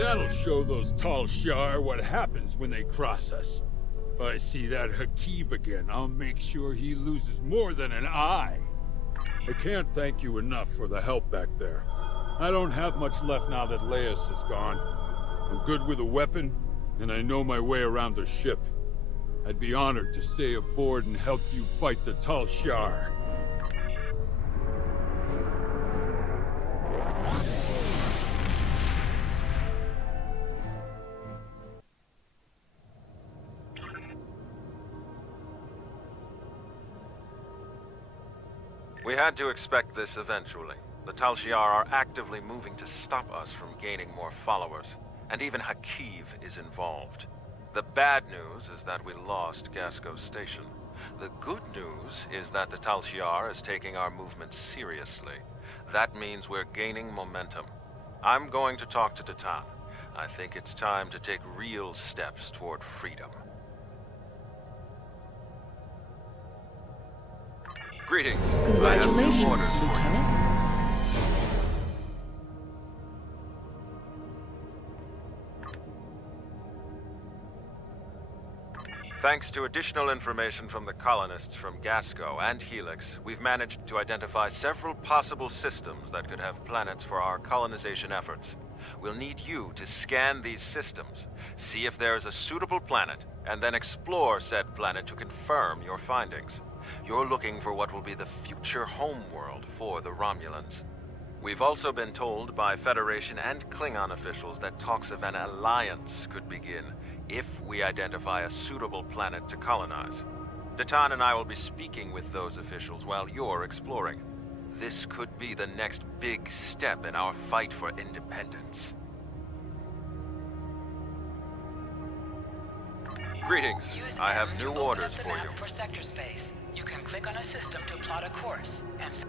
That'll show those tall Shiar what happens when they cross us. If I see that Hakiv again, I'll make sure he loses more than an eye. I can't thank you enough for the help back there. I don't have much left now that Laius is gone. I'm good with a weapon, and I know my way around the ship. I'd be honored to stay aboard and help you fight the Tal Shiar. We had to expect this eventually. The Tal Shiar are actively moving to stop us from gaining more followers, and even Hakiv is involved. The bad news is that we lost Gasco Station. The good news is that the Tal Shiar is taking our movement seriously. That means we're gaining momentum. I'm going to talk to Titan. I think it's time to take real steps toward freedom. Greetings. Congratulations, I have new orders for you. Lieutenant. Thanks to additional information from the colonists from Gasco and Helix, we've managed to identify several possible systems that could have planets for our colonization efforts. We'll need you to scan these systems, see if there is a suitable planet, and then explore said planet to confirm your findings. You're looking for what will be the future homeworld for the Romulans. We've also been told by Federation and Klingon officials that talks of an alliance could begin if we identify a suitable planet to colonize. Titan and I will be speaking with those officials while you're exploring. This could be the next big step in our fight for independence. Greetings. I have new orders for you. For sector space, you can click on a system to plot a course and...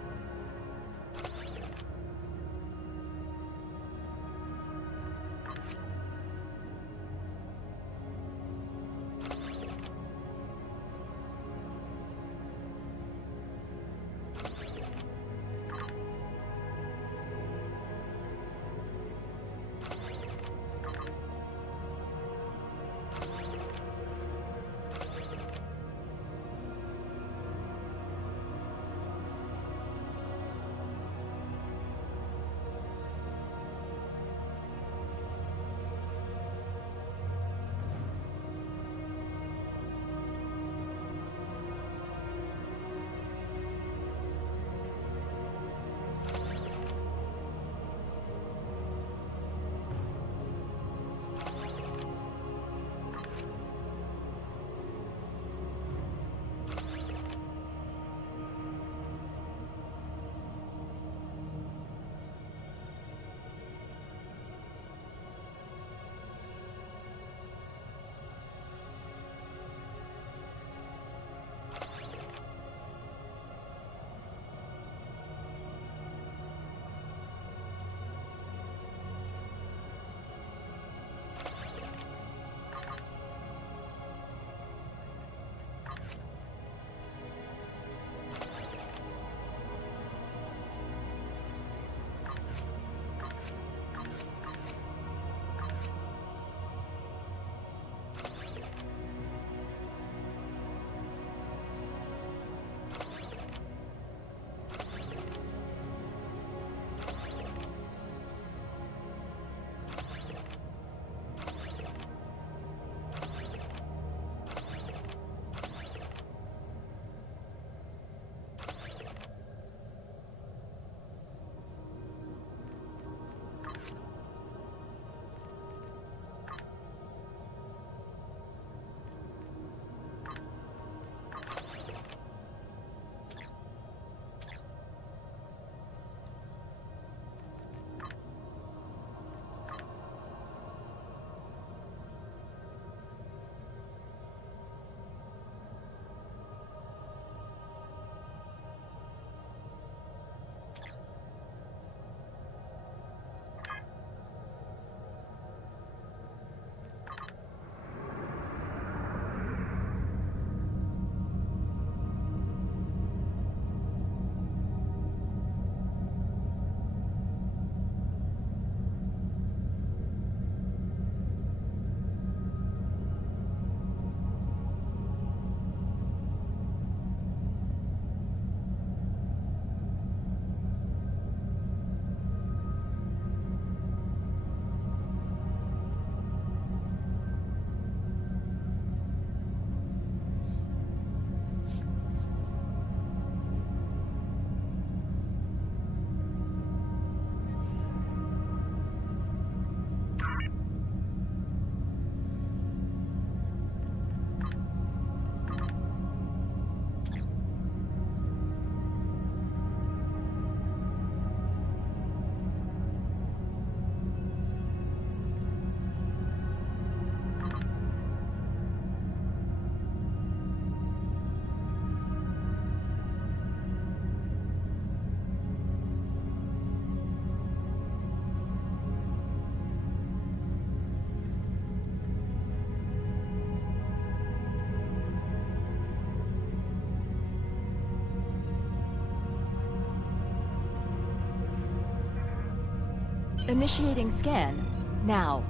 Initiating scan. Now.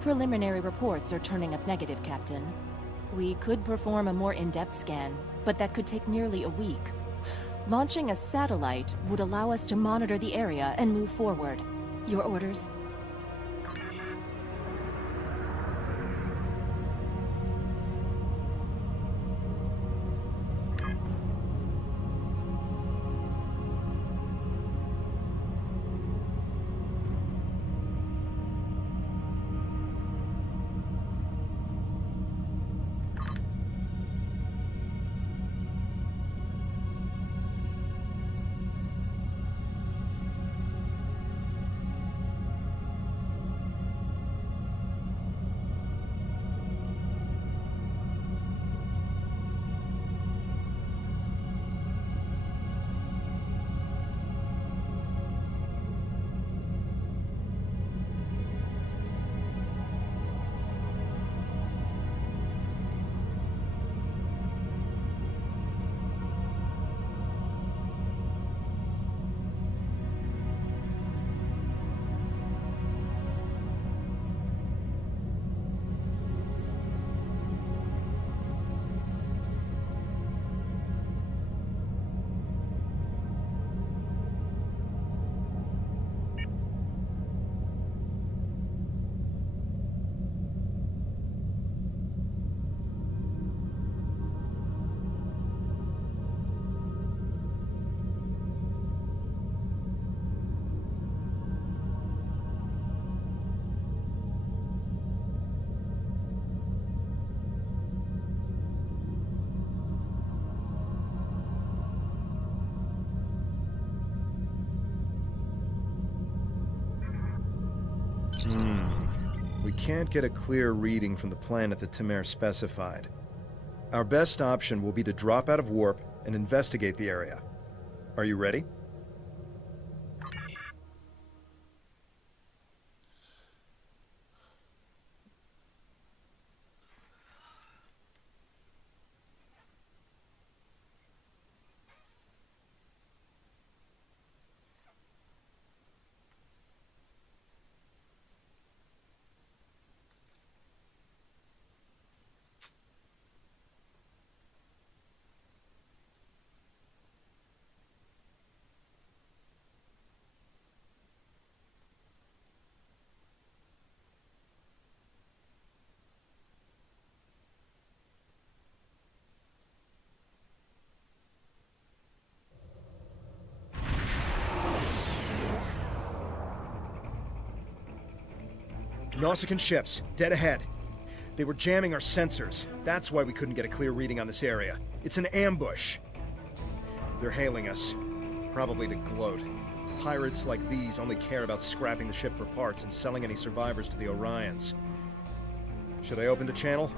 Preliminary reports are turning up negative, Captain. We could perform a more in-depth scan, but that could take nearly a week. Launching a satellite would allow us to monitor the area and move forward. Your orders? We can't get a clear reading from the planet that Tamir specified. Our best option will be to drop out of warp and investigate the area. Are you ready? Nausicaan ships, dead ahead. They were jamming our sensors. That's why we couldn't get a clear reading on this area. It's an ambush. They're hailing us. Probably to gloat. Pirates like these only care about scrapping the ship for parts and selling any survivors to the Orions. Should I open the channel?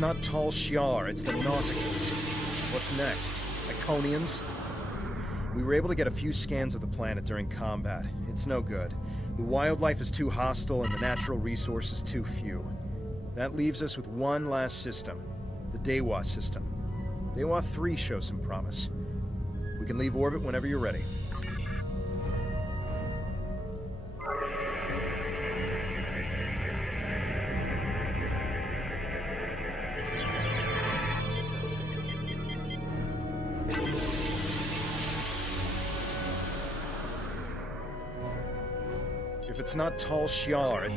not Tal Shiar, it's the Nausicaans. What's next? Iconians? We were able to get a few scans of the planet during combat. It's no good. The wildlife is too hostile and the natural resources too few. That leaves us with one last system, the Dewa system. Dewa 3 shows some promise. We can leave orbit whenever you're ready. If it's not Tal Shiar,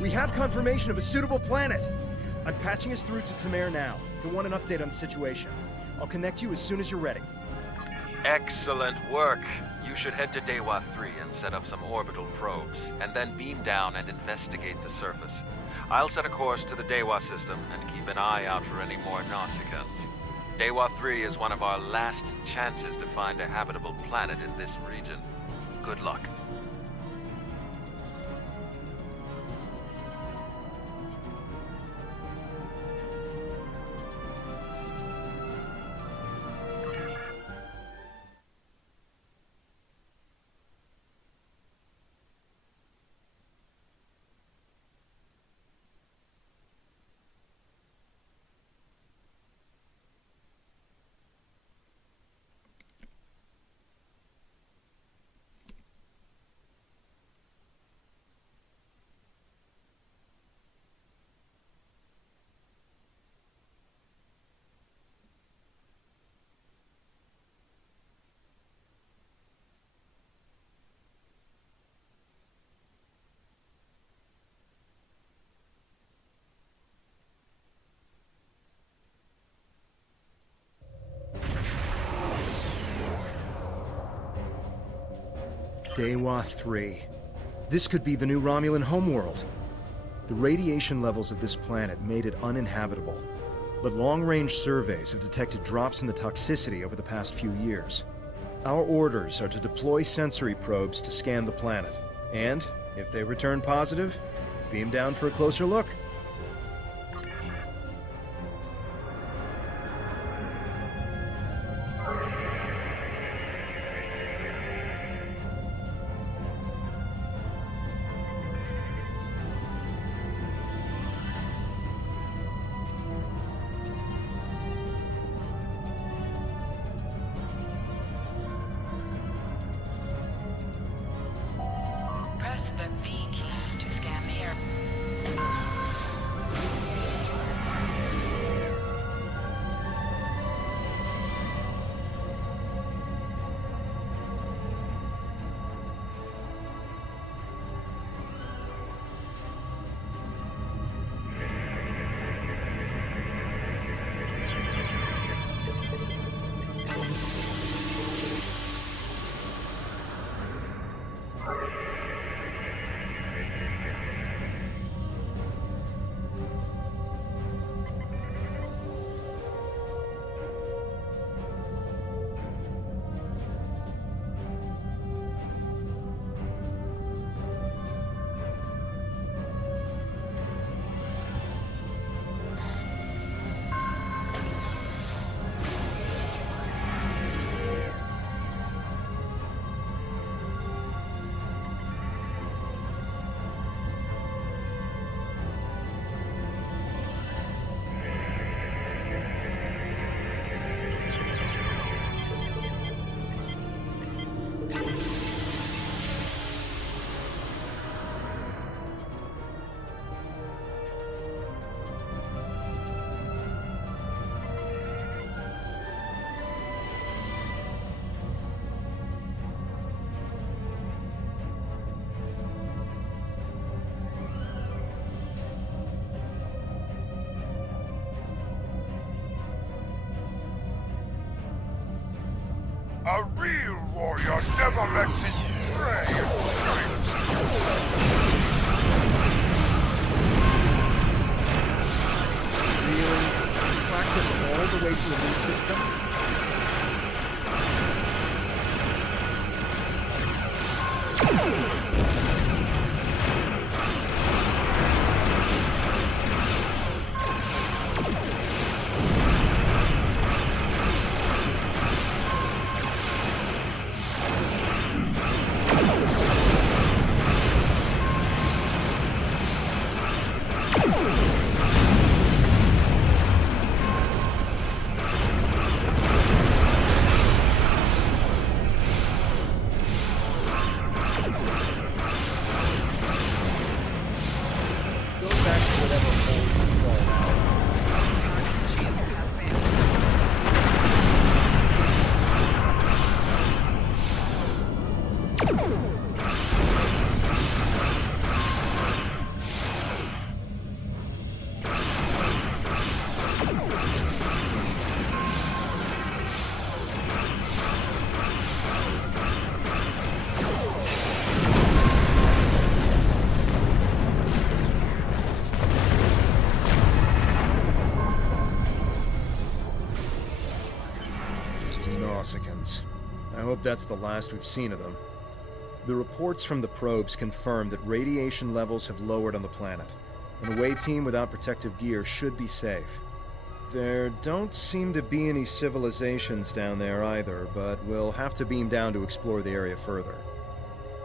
we have confirmation of a suitable planet. I'm patching us through to Tamir now. You'll want an update on the situation. I'll connect you as soon as you're ready. Excellent work. You should head to Dewa 3 and set up some orbital probes, and then beam down and investigate the surface. I'll set a course to the Dewa system and keep an eye out for any more Nausicaans. Dewa 3 is one of our last chances to find a habitable planet in this region. Good luck. Dewa 3. This could be the new Romulan homeworld. The radiation levels of this planet made it uninhabitable, but long-range surveys have detected drops in the toxicity over the past few years. Our orders are to deploy sensory probes to scan the planet, and, if they return positive, beam down for a closer look. Press the B key to scan the air. A real warrior never lets his prey escape. Really? Practice all the way to a new system? I hope that's the last we've seen of them. The reports from the probes confirm that radiation levels have lowered on the planet. An away team without protective gear should be safe. There don't seem to be any civilizations down there either, but we'll have to beam down to explore the area further.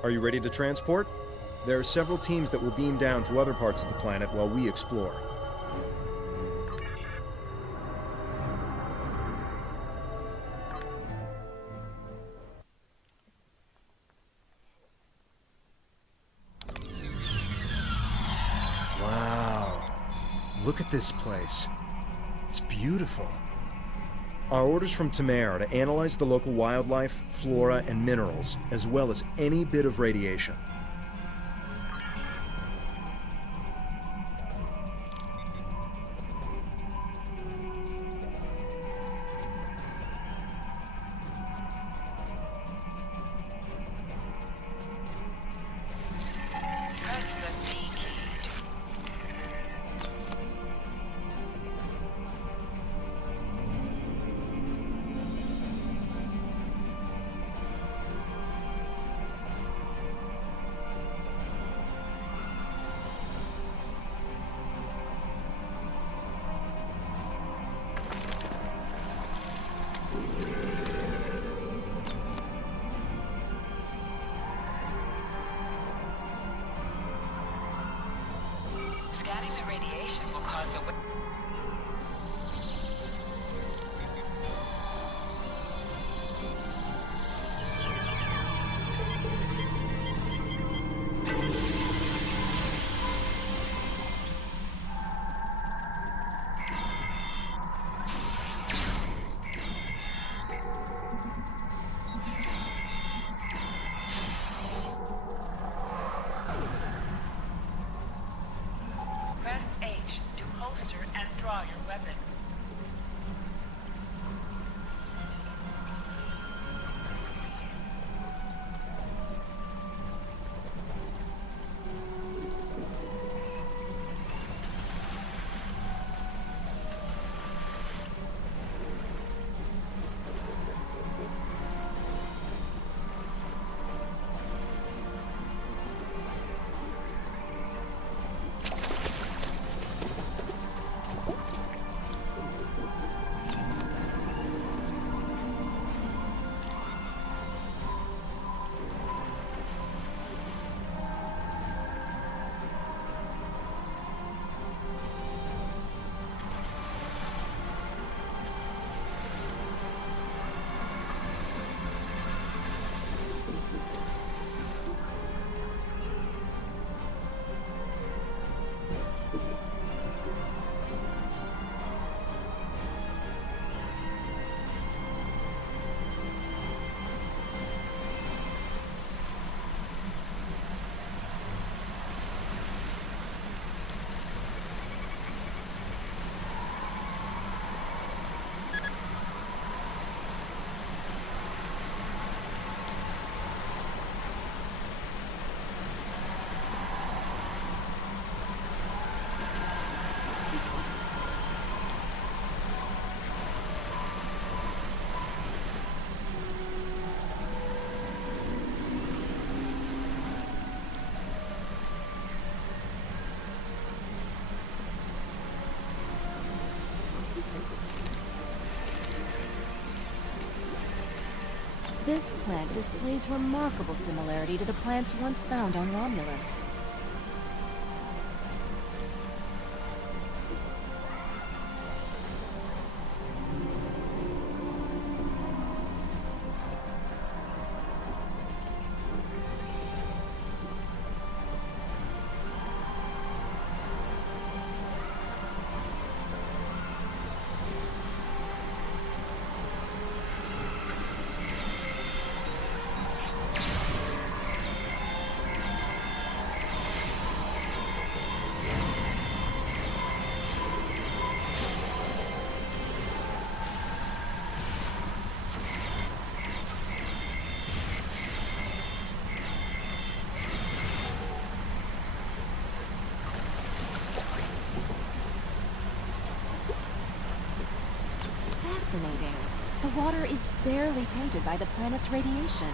Are you ready to transport? There are several teams that will beam down to other parts of the planet while we explore. Look at this place. It's beautiful. Our orders from Tamer are to analyze the local wildlife, flora, and minerals, as well as any bit of radiation. Scanning the radiation will cause a... Press H to holster This plant displays remarkable similarity to the plants once found on Romulus. Fascinating. The water is barely tainted by the planet's radiation.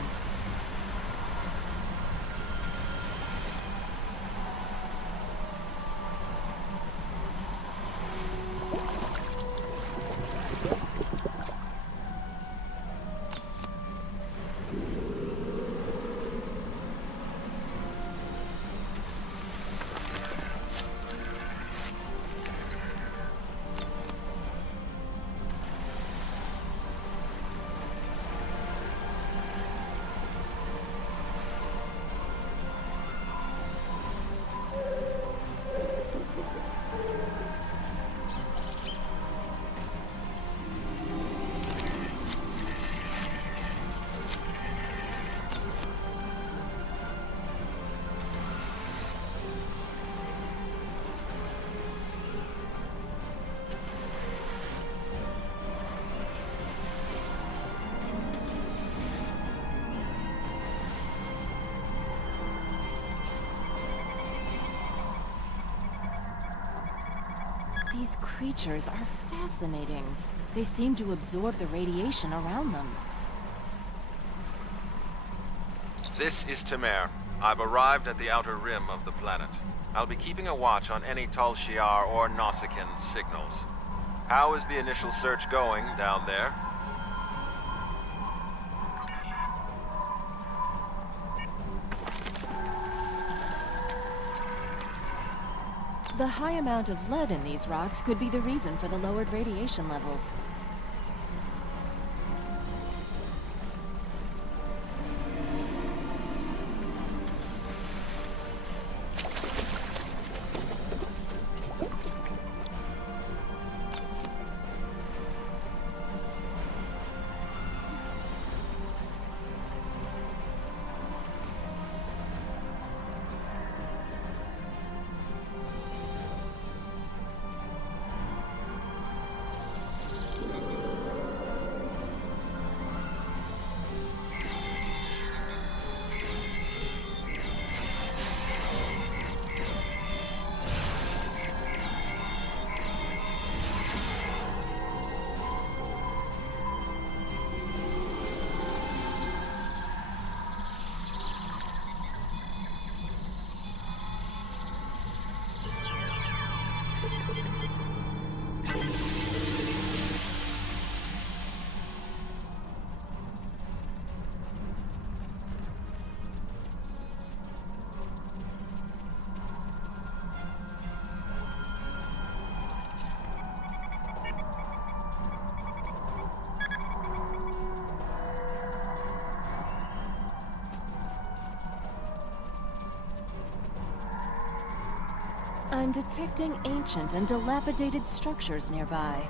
These creatures are fascinating. They seem to absorb the radiation around them. This is Temer. I've arrived at the outer rim of the planet. I'll be keeping a watch on any Tal Shiar or Nausicaan signals. How is the initial search going down there? The high amount of lead in these rocks could be the reason for the lowered radiation levels. I'm detecting ancient and dilapidated structures nearby.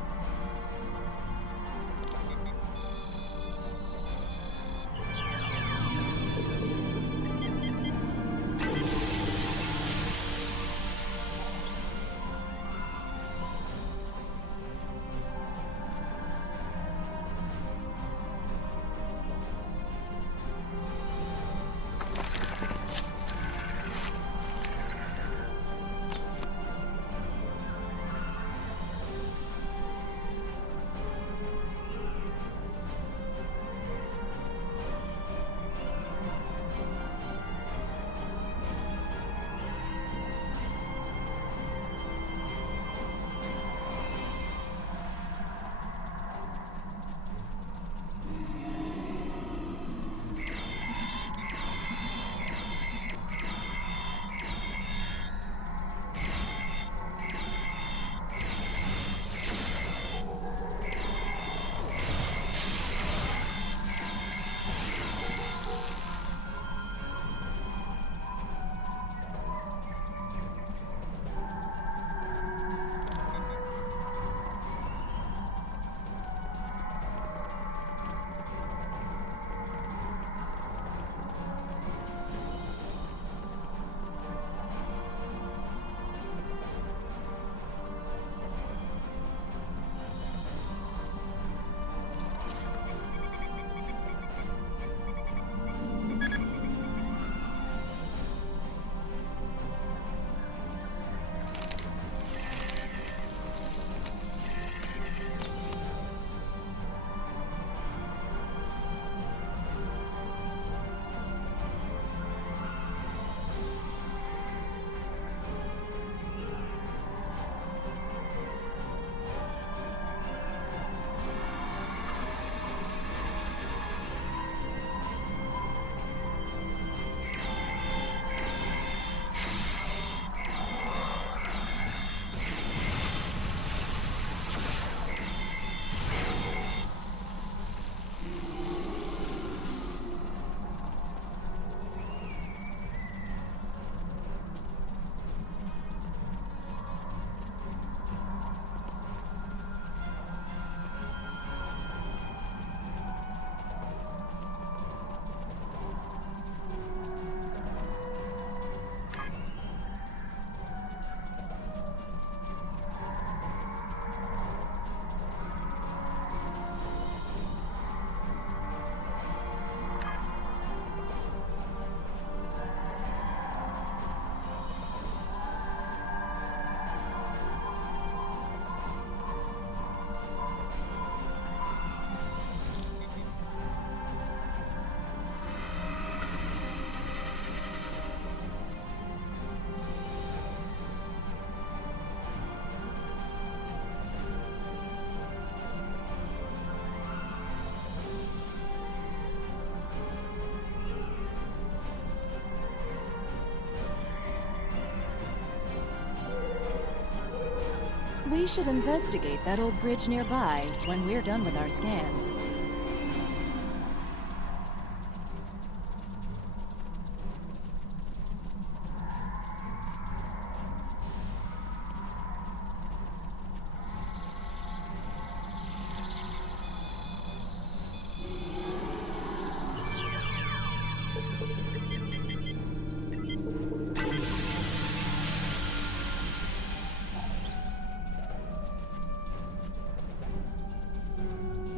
We should investigate that old bridge nearby when we're done with our scans.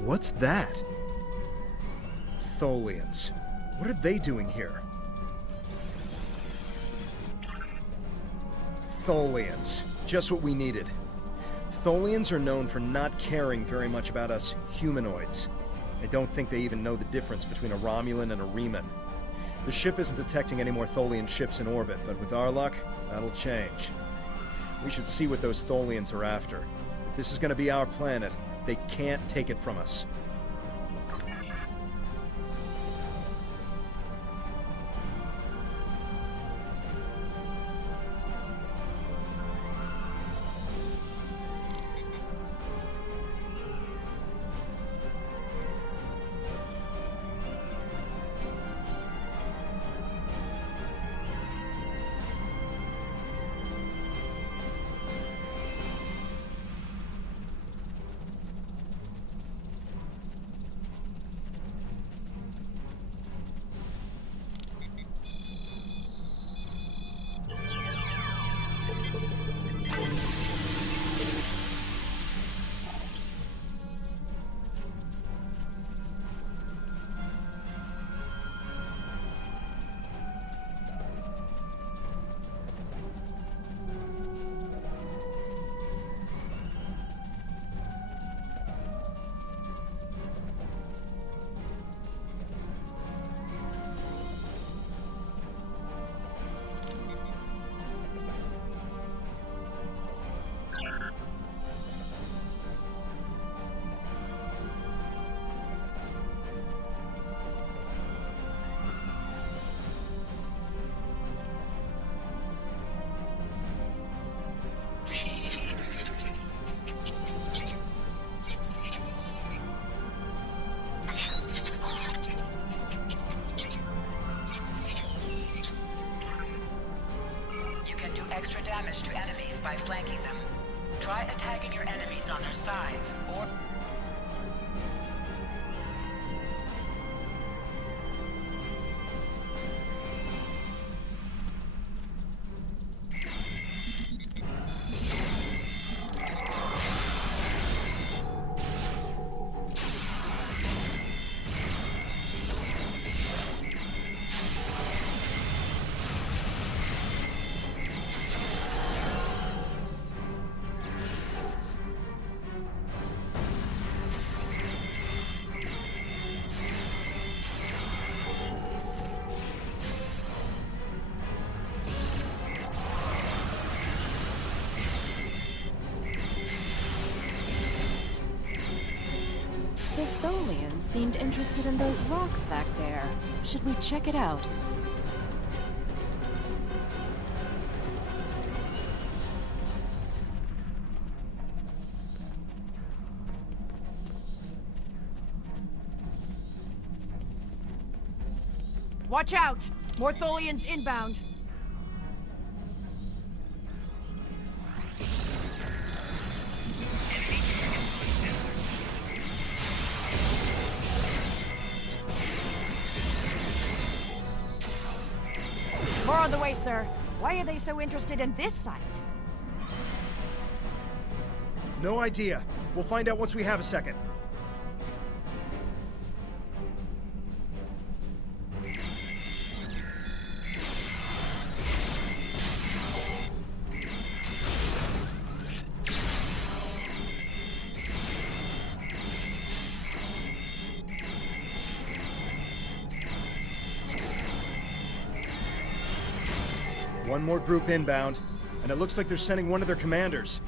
What's that? Tholians. What are they doing here? Tholians. Just what we needed. Tholians are known for not caring very much about us humanoids. I don't think they even know the difference between a Romulan and a Reman. The ship isn't detecting any more Tholian ships in orbit, but with our luck, that'll change. We should see what those Tholians are after. If this is going to be our planet, they can't take it from us. Damage to enemies by flanking them. Try attacking your enemies on their sides, or... The Tholians seemed interested in those rocks back there. Should we check it out? Watch out! More Tholians inbound. More on the way, sir. Why are they so interested in this site? No idea. We'll find out once we have a second. One more group inbound, and it looks like they're sending one of their commanders.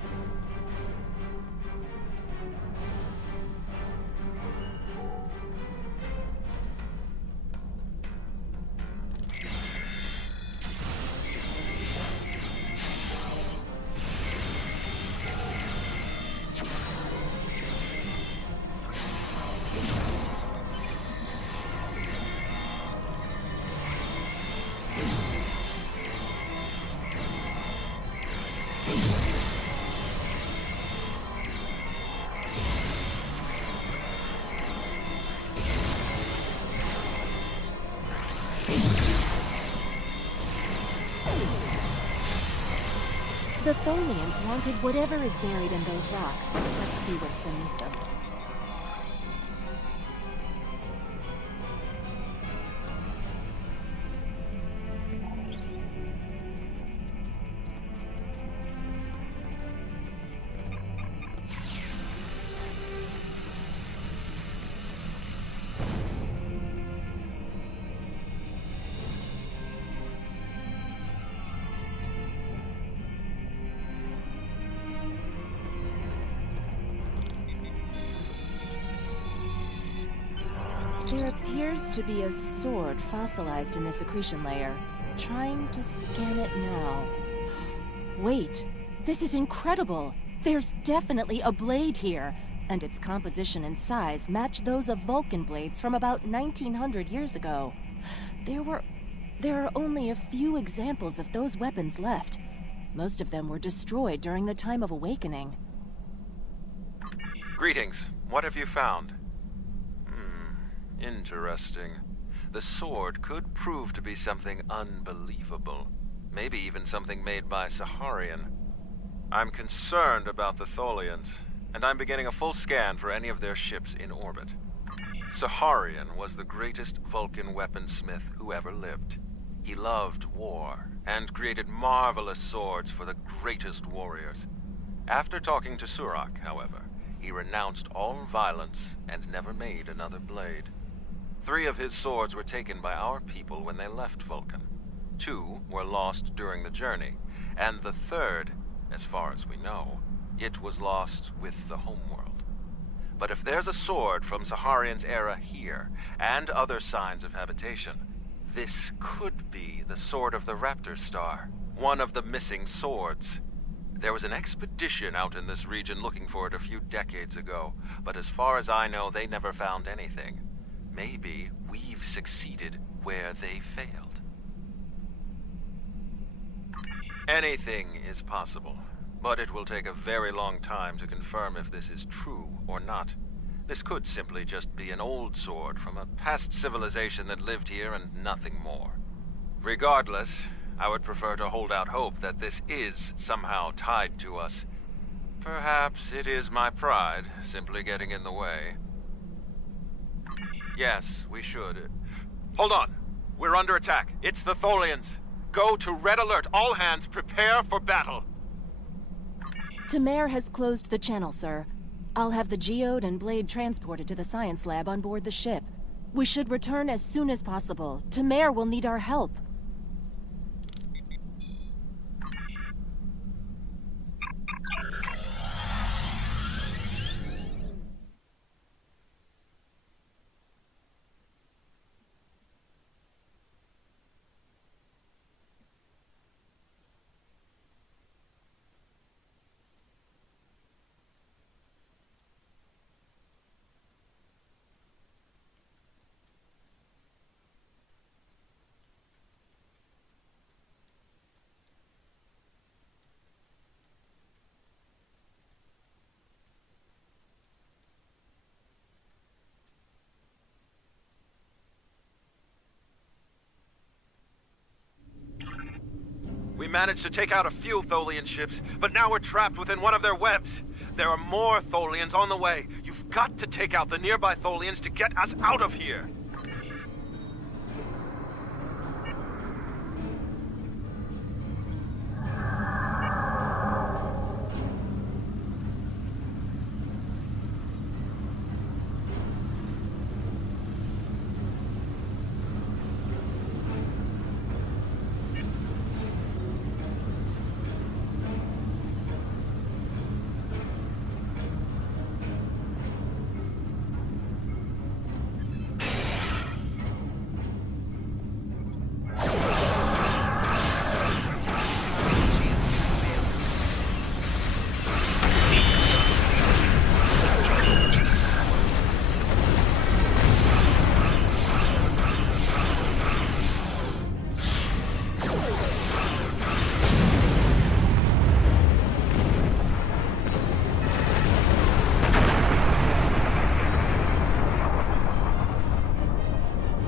The Tholians wanted whatever is buried in those rocks. Let's see what's beneath them. There appears to be a sword fossilized in this accretion layer. Trying to scan it now. Wait, this is incredible! There's definitely a blade here, and its composition and size match those of Vulcan blades from about 1900 years ago. There are only a few examples of those weapons left. Most of them were destroyed during the Time of Awakening. Greetings. What have you found? Interesting. The sword could prove to be something unbelievable. Maybe even something made by Saharian. I'm concerned about the Tholians, and I'm beginning a full scan for any of their ships in orbit. Saharian was the greatest Vulcan weaponsmith who ever lived. He loved war, and created marvelous swords for the greatest warriors. After talking to Surak, however, he renounced all violence and never made another blade. 3 of his swords were taken by our people when they left Vulcan. 2 were lost during the journey, and the 3rd, as far as we know, it was lost with the homeworld. But if there's a sword from Saharian's era here, and other signs of habitation, this could be the Sword of the Raptor Star, one of the missing swords. There was an expedition out in this region looking for it a few decades ago, but as far as I know, they never found anything. Maybe we've succeeded where they failed. Anything is possible, but it will take a very long time to confirm if this is true or not. This could simply just be an old sword from a past civilization that lived here and nothing more. Regardless, I would prefer to hold out hope that this is somehow tied to us. Perhaps it is my pride simply getting in the way. Yes, we should. Hold on! We're under attack. It's the Tholians. Go to Red Alert. All hands prepare for battle. Tamer has closed the channel, sir. I'll have the geode and blade transported to the science lab on board the ship. We should return as soon as possible. Tamer will need our help. We managed to take out a few Tholian ships, but now we're trapped within one of their webs. There are more Tholians on the way. You've got to take out the nearby Tholians to get us out of here.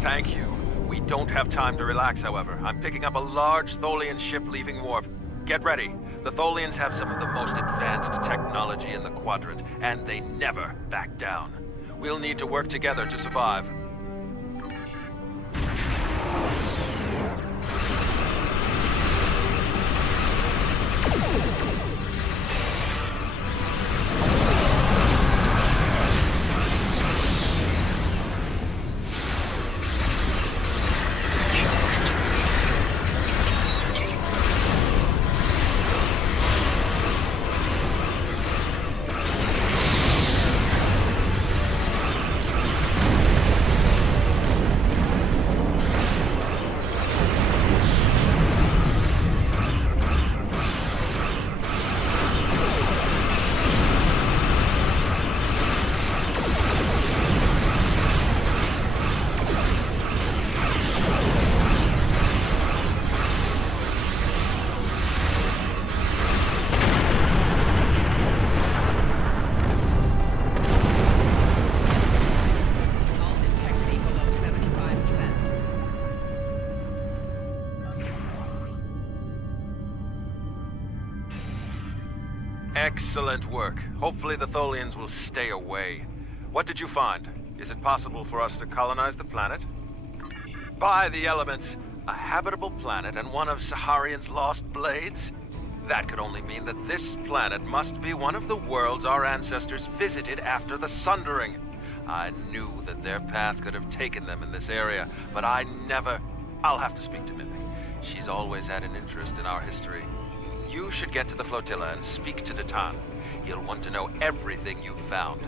Thank you. We don't have time to relax, however. I'm picking up a large Tholian ship leaving warp. Get ready. The Tholians have some of the most advanced technology in the quadrant, and they never back down. We'll need to work together to survive. Excellent work. Hopefully the Tholians will stay away. What did you find? Is it possible for us to colonize the planet? By the elements, a habitable planet and one of Saharian's lost blades? That could only mean that this planet must be one of the worlds our ancestors visited after the Sundering. I knew that their path could have taken them in this area, but I never... I'll have to speak to Mimic. She's always had an interest in our history. You should get to the flotilla and speak to Datan. He'll want to know everything you've found.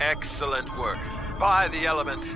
Excellent work. By the elements.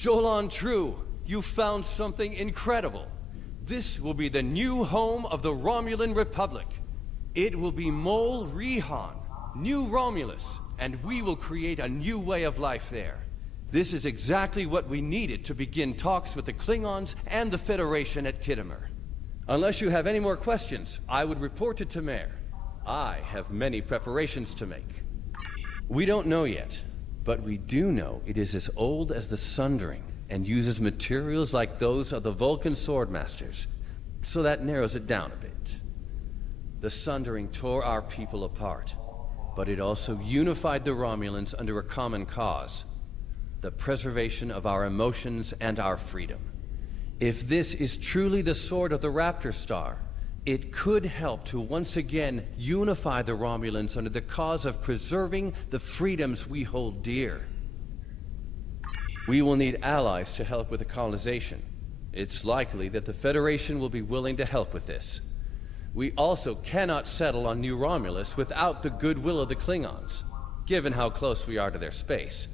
Jolan True, you found something incredible. This will be the new home of the Romulan Republic. It will be Mol Rihan, New Romulus, and we will create a new way of life there. This is exactly what we needed to begin talks with the Klingons and the Federation at Khitomer. Unless you have any more questions, I would report to Tamer. I have many preparations to make. We don't know yet, but we do know it is as old as the Sundering and uses materials like those of the Vulcan Swordmasters, so that narrows it down a bit. The Sundering tore our people apart, but it also unified the Romulans under a common cause: the preservation of our emotions and our freedom. If this is truly the sword of the Raptor Star, it could help to once again unify the Romulans under the cause of preserving the freedoms we hold dear. We will need allies to help with the colonization. It's likely that the Federation will be willing to help with this. We also cannot settle on New Romulus without the goodwill of the Klingons, given how close we are to their space.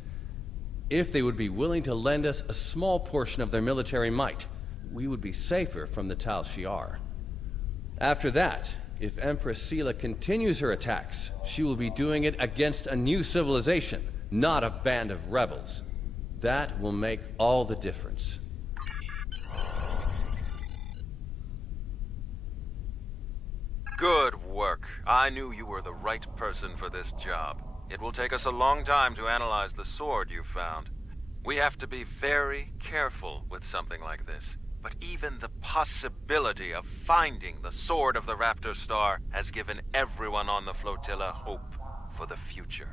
If they would be willing to lend us a small portion of their military might, we would be safer from the Tal Shiar. After that, if Empress Sela continues her attacks, she will be doing it against a new civilization, not a band of rebels. That will make all the difference. Good work. I knew you were the right person for this job. It will take us a long time to analyze the sword you found. We have to be very careful with something like this. But even the possibility of finding the sword of the Raptor Star has given everyone on the flotilla hope for the future.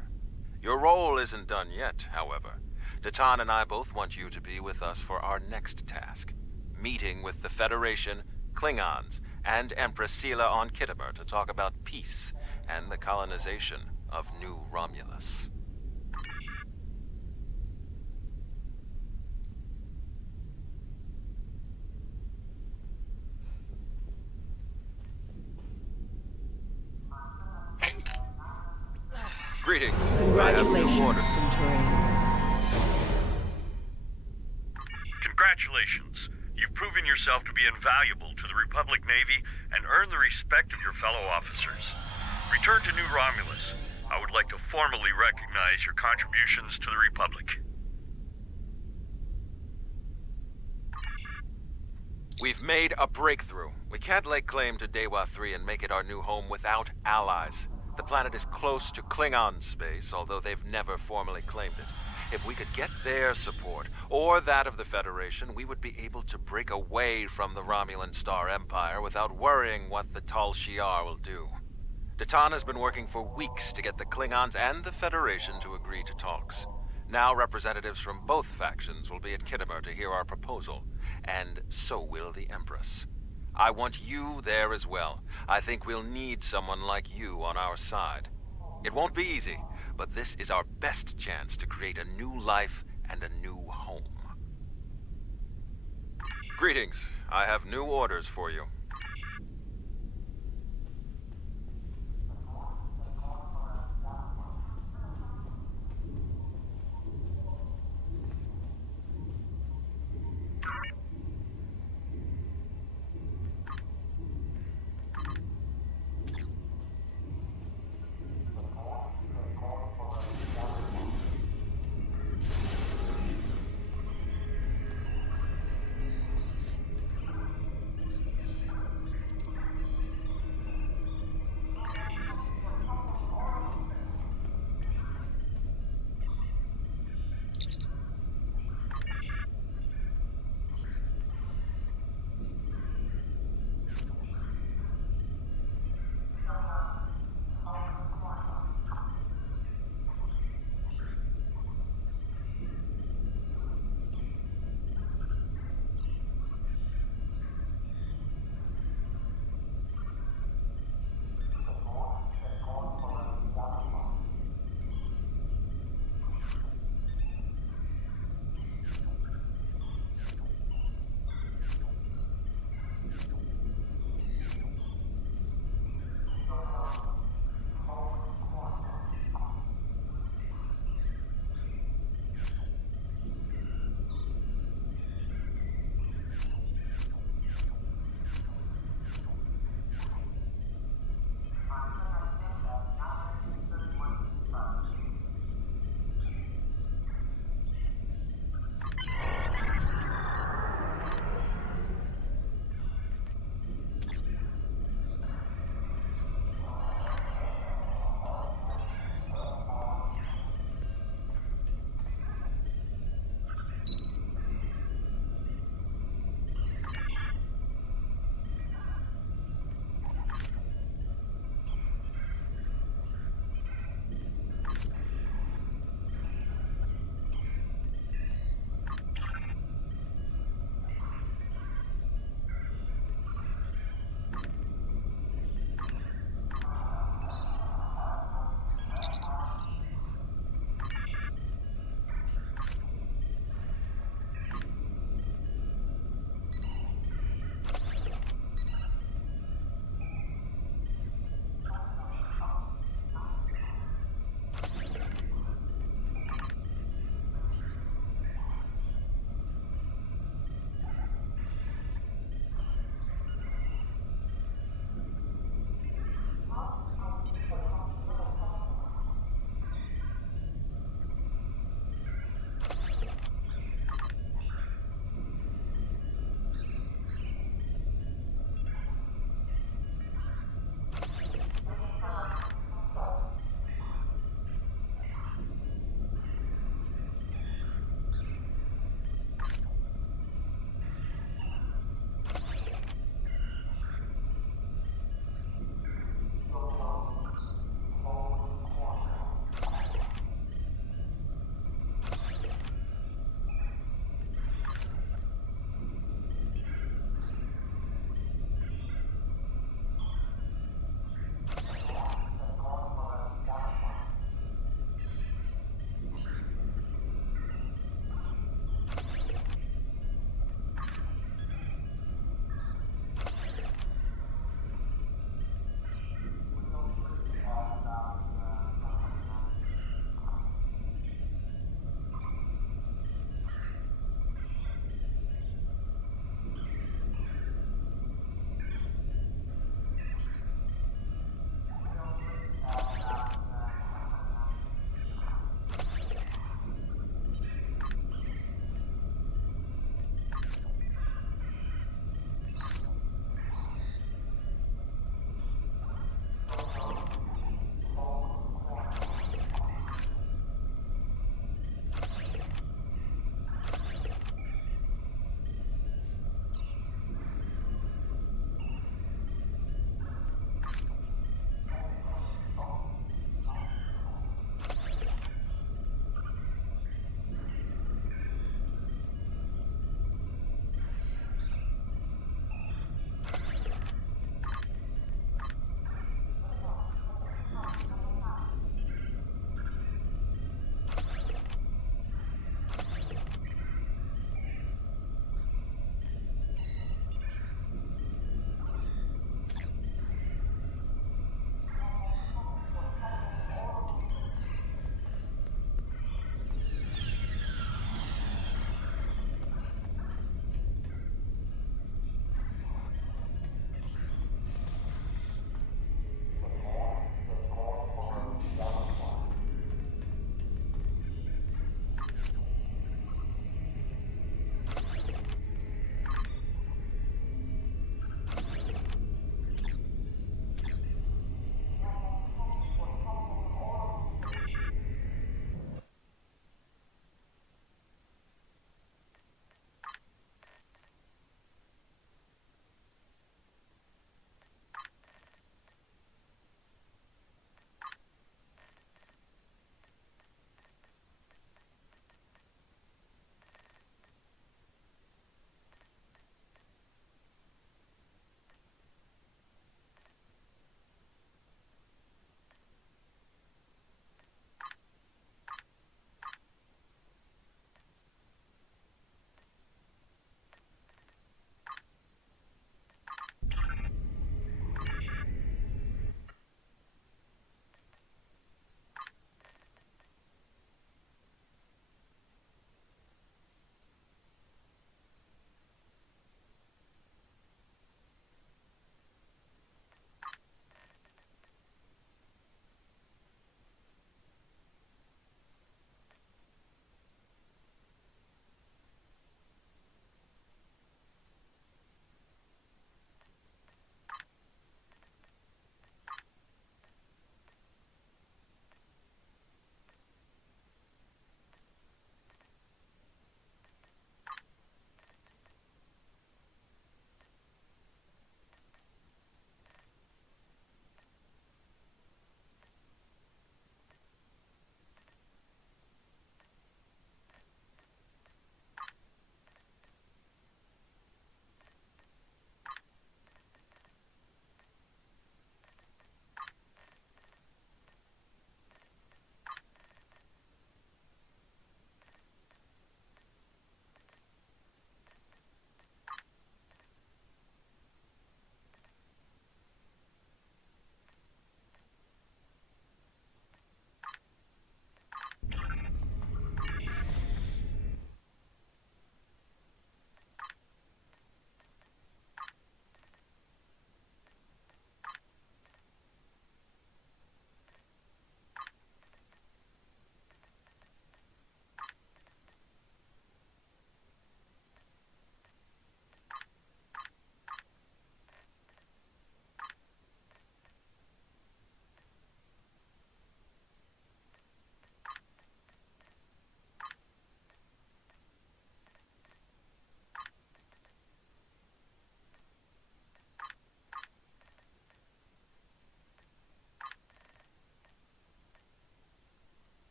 Your role isn't done yet, however. Datan and I both want you to be with us for our next task, meeting with the Federation, Klingons, and Empress Sela on Khitomer to talk about peace and the colonization of New Romulus. Greetings. Congratulations, Centurion. Congratulations. You've proven yourself to be invaluable to the Republic Navy and earned the respect of your fellow officers. Return to New Romulus. I would like to formally recognize your contributions to the Republic. We've made a breakthrough. We can't lay claim to Dewa 3 and make it our new home without allies. The planet is close to Klingon space, although they've never formally claimed it. If we could get their support, or that of the Federation, we would be able to break away from the Romulan Star Empire without worrying what the Tal Shiar will do. Datan has been working for weeks to get the Klingons and the Federation to agree to talks. Now representatives from both factions will be at Kittimer to hear our proposal, and so will the Empress. I want you there as well. I think we'll need someone like you on our side. It won't be easy, but this is our best chance to create a new life and a new home. Greetings. I have new orders for you.